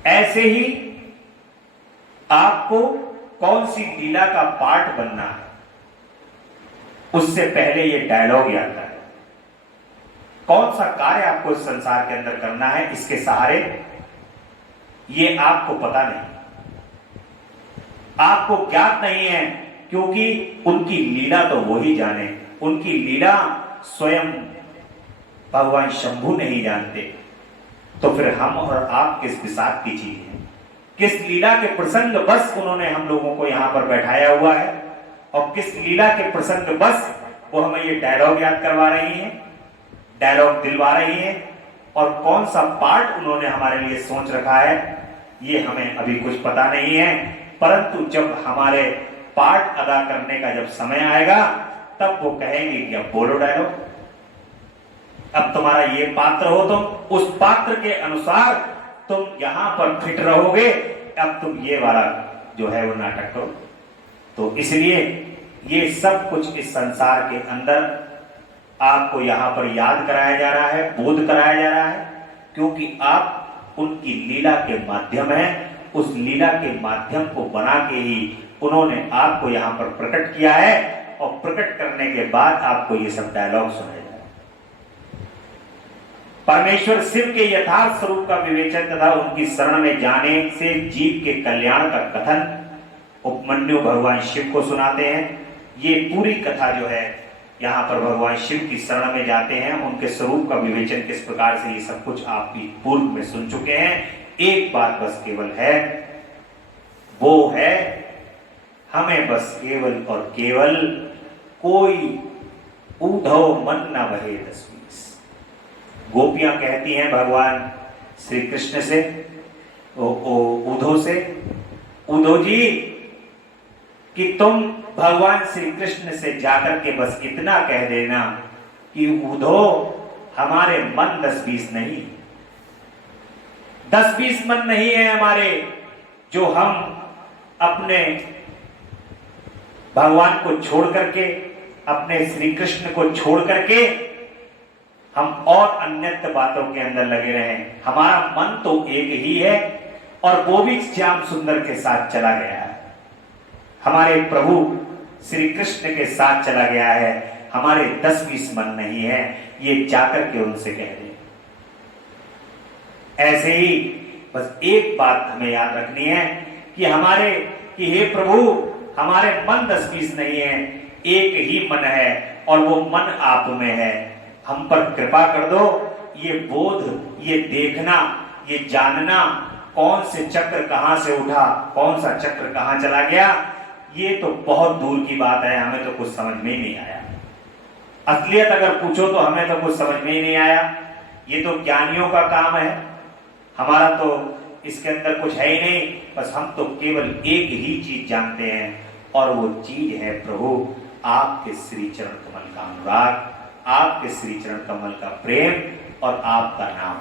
ऐसे ही आपको कौन सी लीला का पार्ट बनना है उससे पहले ये डायलॉग याद है। कौन सा कार्य आपको इस संसार के अंदर करना है इसके सहारे, ये आपको पता नहीं, आपको ज्ञात नहीं है, क्योंकि उनकी लीला तो वो ही जाने। उनकी लीला स्वयं भगवान शंभु नहीं जानते, तो फिर हम और आप किस विसाख की चीज है? किस लीला के प्रसंग बस उन्होंने हम लोगों को यहां पर बैठाया हुआ है और किस लीला के प्रसंग बस वो हमें ये डायलॉग याद करवा रही है, डायलॉग दिलवा रही है, और कौन सा पार्ट उन्होंने हमारे लिए सोच रखा है ये हमें अभी कुछ पता नहीं है। परंतु जब हमारे पार्ट अदा करने का जब समय आएगा तब वो कहेंगे कि अब बोलो डायलॉग, अब तुम्हारा ये पात्र हो, तुम उस पात्र के अनुसार तुम यहां पर फिट रहोगे, अब तुम ये वाला जो है वो नाटक करो। तो इसलिए ये सब कुछ इस संसार के अंदर आपको यहां पर याद कराया जा रहा है, बोध कराया जा रहा है, क्योंकि आप उनकी लीला के माध्यम हैं। उस लीला के माध्यम को बना के ही उन्होंने आपको यहां पर प्रकट किया है और प्रकट करने के बाद आपको ये सब डायलॉग सुनाए जाए। परमेश्वर शिव के यथार्थ स्वरूप का विवेचन तथा उनकी शरण में जाने से जीव के कल्याण का कथन उपमन्यु भगवान शिव को सुनाते हैं। ये पूरी कथा जो है यहाँ पर भगवान शिव की शरण में जाते हैं, उनके स्वरूप का विवेचन किस प्रकार से, ये सब कुछ आप भी पूर्व में सुन चुके हैं। एक बात बस केवल है, वो है हमें बस केवल और केवल कोई उद्धव मन न बहे 10-20। गोपियां कहती हैं भगवान श्री कृष्ण से, उद्धव से, उद्धव जी कि तुम भगवान श्री कृष्ण से जाकर के बस इतना कह देना कि उद्धव हमारे मन 10-20 नहीं, 10-20 मन नहीं है हमारे, जो हम अपने भगवान को छोड़ करके, अपने श्री कृष्ण को छोड़ करके हम और अन्यत्र बातों के अंदर लगे रहे। हमारा मन तो एक ही है और वो भी श्याम सुंदर के साथ चला गया है, हमारे प्रभु श्री कृष्ण के साथ चला गया है। हमारे 10-20 मन नहीं है, ये जाकर के उनसे कह दे। ऐसे ही बस एक बात हमें याद रखनी है कि हे प्रभु हमारे मन 10-20 नहीं है, एक ही मन है और वो मन आप में है। हम पर कृपा कर दो, ये बोध, ये देखना, ये जानना, कौन से चक्र कहां से उठा, कौन सा चक्र कहां चला गया, ये तो बहुत दूर की बात है, हमें तो कुछ समझ में ही नहीं आया। असलियत अगर पूछो तो हमें तो कुछ समझ में ही नहीं आया। ये तो ज्ञानियों का काम है, हमारा तो इसके अंदर कुछ है ही नहीं। बस हम तो केवल एक ही चीज जानते हैं और वो चीज है प्रभु आपके श्री चरण कमल का अनुराग, आपके श्री चरण कमल का प्रेम और आपका नाम।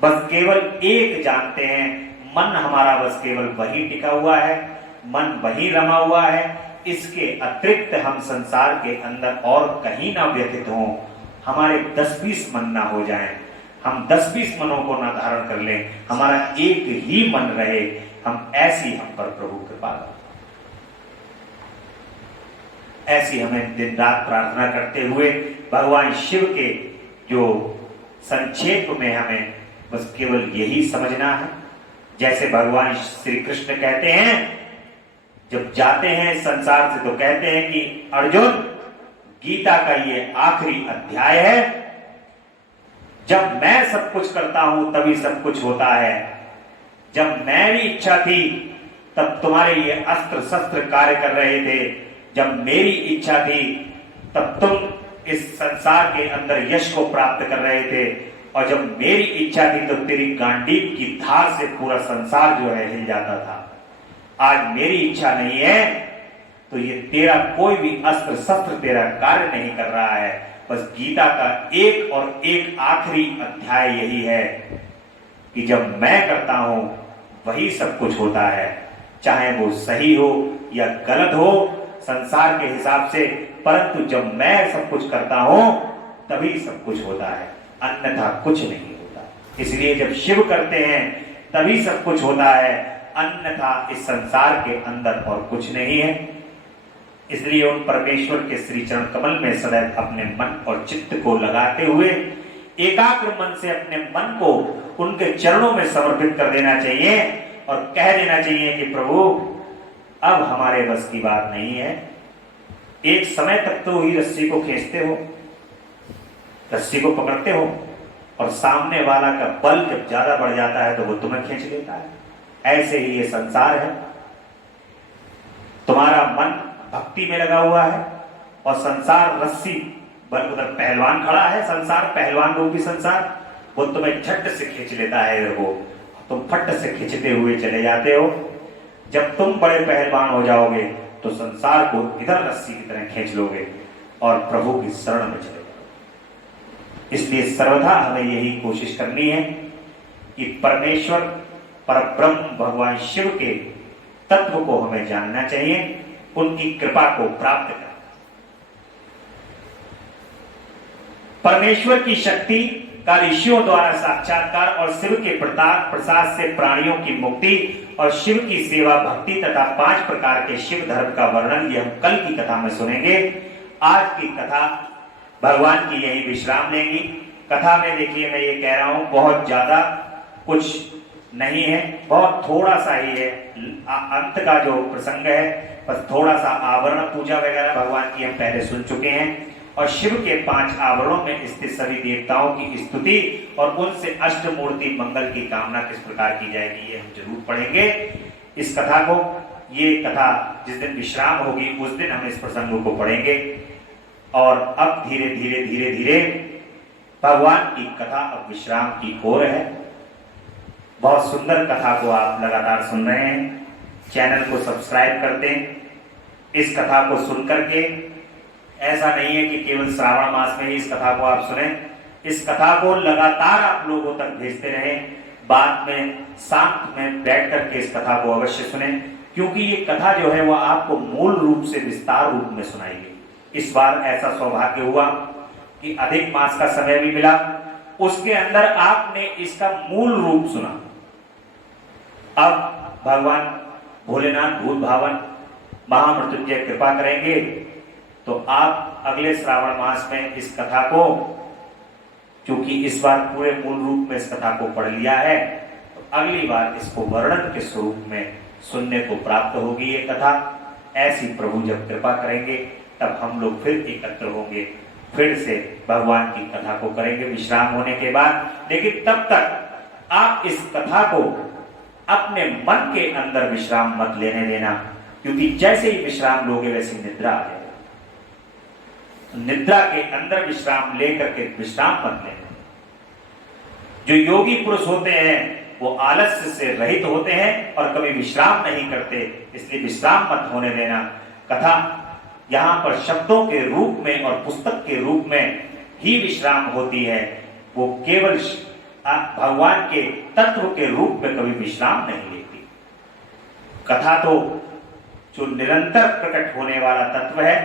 बस केवल एक जानते हैं, मन हमारा बस केवल वही टिका हुआ है, मन वही रमा हुआ है। इसके अतिरिक्त हम संसार के अंदर और कहीं ना व्यथित हों, हमारे 10-20 मन ना हो जाएं। हम 10-20 मनों को ना धारण कर लें, हमारा एक ही मन रहे, हम ऐसी हम पर प्रभु कृपा करें। ऐसी हमें दिन रात प्रार्थना करते हुए भगवान शिव के जो संक्षेप में हमें बस केवल यही समझना है। जैसे भगवान श्री कृष्ण कहते हैं, जब जाते हैं संसार से तो कहते हैं कि अर्जुन, गीता का ये आखिरी अध्याय है, जब मैं सब कुछ करता हूं तभी सब कुछ होता है, जब मेरी इच्छा थी तब तुम्हारे ये अस्त्र शस्त्र कार्य कर रहे थे, जब मेरी इच्छा थी तब तुम इस संसार के अंदर यश को प्राप्त कर रहे थे, और जब मेरी इच्छा थी तो तेरी गांडीव की धार से पूरा संसार जो है हिल जाता था। आज मेरी इच्छा नहीं है तो ये तेरा कोई भी अस्त्र शस्त्र तेरा कार्य नहीं कर रहा है। बस गीता का एक और एक आखिरी अध्याय यही है कि जब मैं करता हूं वही सब कुछ होता है, चाहे वो सही हो या गलत हो संसार के हिसाब से, परंतु जब मैं सब कुछ करता हूं तभी सब कुछ होता है, अन्यथा कुछ नहीं होता। इसलिए जब शिव करते हैं तभी सब कुछ होता है, अन्यथा इस संसार के अंदर और कुछ नहीं है। इसलिए उन परमेश्वर के श्री चरण कमल में सदैव अपने मन और चित्त को लगाते हुए एकाग्र मन से अपने मन को उनके चरणों में समर्पित कर देना चाहिए और कह देना चाहिए कि प्रभु अब हमारे बस की बात नहीं है। एक समय तक तो ही रस्सी को खींचते हो, रस्सी को पकड़ते हो, और सामने वाला का बल जब ज्यादा बढ़ जाता है तो वो तुम्हें खींच लेता है। ऐसे ही ये संसार है, तुम्हारा मन भक्ति में लगा हुआ है और संसार रस्सी बल, उधर पहलवान खड़ा है, संसार पहलवान रूपी संसार, वो तुम्हें झट से खींच लेता है इधर को, तुम फट से खींचते हुए चले जाते हो। जब तुम बड़े पहलवान हो जाओगे तो संसार को इधर रस्सी की तरह खींच लोगे और प्रभु की शरण में चले जाओगे। इसलिए सर्वदा हमें यही कोशिश करनी है कि परमेश्वर परब्रह्म भगवान शिव के तत्व को हमें जानना चाहिए, उनकी कृपा को प्राप्त करना। परमेश्वर की शक्ति का ऋषियों द्वारा साक्षात्कार और शिव के प्रसाद से प्राणियों की मुक्ति और शिव की सेवा भक्ति तथा 5 प्रकार के शिव धर्म का वर्णन ये हम कल की कथा में सुनेंगे। आज की कथा भगवान की यही विश्राम लेंगी। कथा में देखिए मैं ये कह रहा हूं बहुत ज्यादा कुछ नहीं है, बहुत थोड़ा सा ही है। अंत का जो प्रसंग है बस थोड़ा सा आवरण पूजा वगैरह भगवान की हम पहले सुन चुके हैं, और शिव के 5 आवरणों में स्थित सभी देवताओं की स्तुति और उनसे अष्टमूर्ति मंगल की कामना किस प्रकार की जाएगी ये हम जरूर पढ़ेंगे इस कथा को। ये कथा जिस दिन विश्राम होगी उस दिन हम इस प्रसंग को पढ़ेंगे। और अब धीरे धीरे धीरे धीरे भगवान की कथा अब विश्राम की ओर है। बहुत सुंदर कथा को आप लगातार सुन रहे हैं। चैनल को सब्सक्राइब कर दें। इस कथा को सुन करके ऐसा नहीं है कि केवल श्रावण मास में ही इस कथा को आप सुने, इस कथा को लगातार आप लोगों तक भेजते रहें। बाद में शांत में बैठ करके इस कथा को अवश्य सुने, क्योंकि ये कथा जो है वह आपको मूल रूप से विस्तार रूप में सुनाई गई। इस बार ऐसा सौभाग्य हुआ कि अधिक मास का समय भी मिला, उसके अंदर आपने इसका मूल रूप सुना। अब भगवान भोलेनाथ भूत भावन महामृत्युंजय कृपा करेंगे तो आप अगले श्रावण मास में इस कथा को, क्योंकि इस बार पूरे मूल रूप में इस कथा को पढ़ लिया है, तो अगली बार इसको वर्णन के स्वरूप में सुनने को प्राप्त होगी ये कथा। ऐसी प्रभु जब कृपा करेंगे तब हम लोग फिर एकत्र होंगे, फिर से भगवान की कथा को करेंगे विश्राम होने के बाद। लेकिन तब तक आप इस कथा को अपने मन के अंदर विश्राम मत लेने देना, क्योंकि जैसे ही विश्राम लोगे वैसे निद्रा आ जाएगी। निद्रा के अंदर विश्राम लेकर के विश्राम मत लेना। जो योगी पुरुष होते हैं वो आलस्य से रहित होते हैं और कभी विश्राम नहीं करते, इसलिए विश्राम मत होने देना। कथा यहां पर शब्दों के रूप में और पुस्तक के रूप में ही विश्राम होती है, वो केवल भगवान के तत्व के रूप में कभी विश्राम नहीं लेती। कथा तो जो निरंतर प्रकट होने वाला तत्व है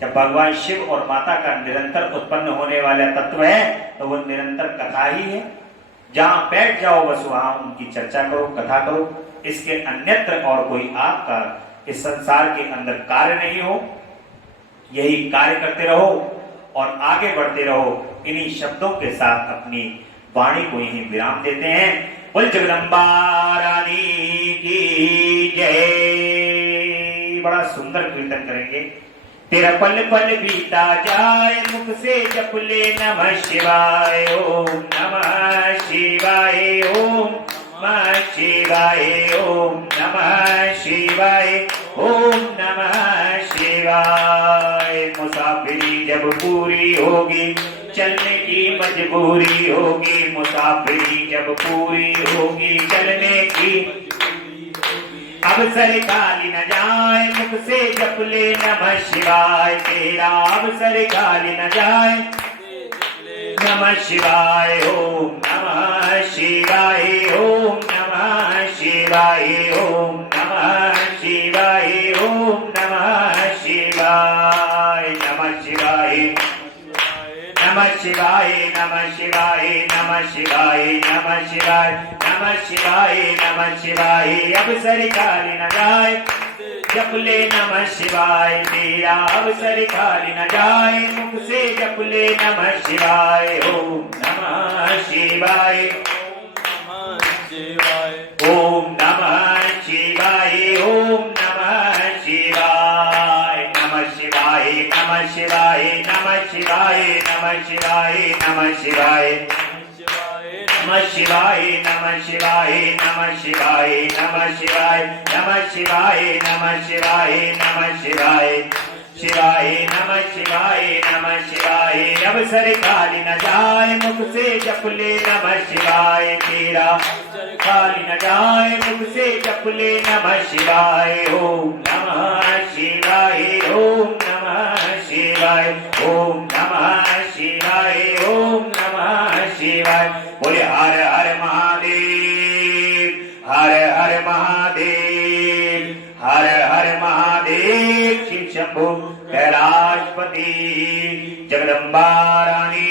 जब भगवान शिव और माता का निरंतर उत्पन्न होने वाला तत्व है तो वो निरंतर कथा ही है। जहां बैठ जाओ बस वहां उनकी चर्चा करो, कथा करो। इसके अन्यत्र और कोई आपका इस संसार के अंदर कार्य नहीं हो। यही कार्य करते रहो और आगे बढ़ते रहो। इन्हीं शब्दों के साथ अपनी वाणी को यही विराम देते हैं। बोल जगदम्बा रानी की जय। बड़ा सुंदर कीर्तन करेंगे। तेरा पल पल बीता जाए मुख से जप ले नमः शिवाय ओम नमः शिवाय ओम नमः शिवाय ओम नमः शिवाय ओम नमः शिवाय। मुसाफिरी जब पूरी होगी चलने की मजबूरी होगी। मुसाफिरी जब पूरी होगी चलने की अब सर खाली न जाए मुख से जप ले नमः शिवाय। तेरा अब सर खाली न जाए नमः शिवाय ओम नमः शिवाय ओम नमः शिवाय ओम नमः शिवाय ओम नमः शिवाय। नमः शिवाय नमः शिवाय नमः शिवाय नमः शिवाय नमः शिवाय नमः शिवाय नमः शिवाय। अब सर खाली न जाए जप ले नमः शिवाय। तेरा अब सर खाली न जाए मुख से जप ले नमः शिवाय ओम नमः शिवाय ओम नमः शिवाय ओम नमः शिवाय। नमः शिवाय नमः शिवाय नमः शिवाय नमः शिवाय नमः शिवाय नमः शिवाय नमः शिवाय नमः शिवाय नमः शिवाय नमः शिवाय नमः शिवाय नमः शिवाय शिवाय नमः शिवाय नमः शिवाय। अब सर खाली न जाए मुख से जप ले नमः शिवाय। तेरा खाली न जाए मुख से जप ले नमः शिवाय ओम नमः शिवाय ओम नमः शिवाय ओम नमः शिवाय ओम नमः शिवाय। बोले हर हर महादेव हर हर महादेव हर हर महादेव। शिव शंभु कैलाशपति जगदम्बा रानी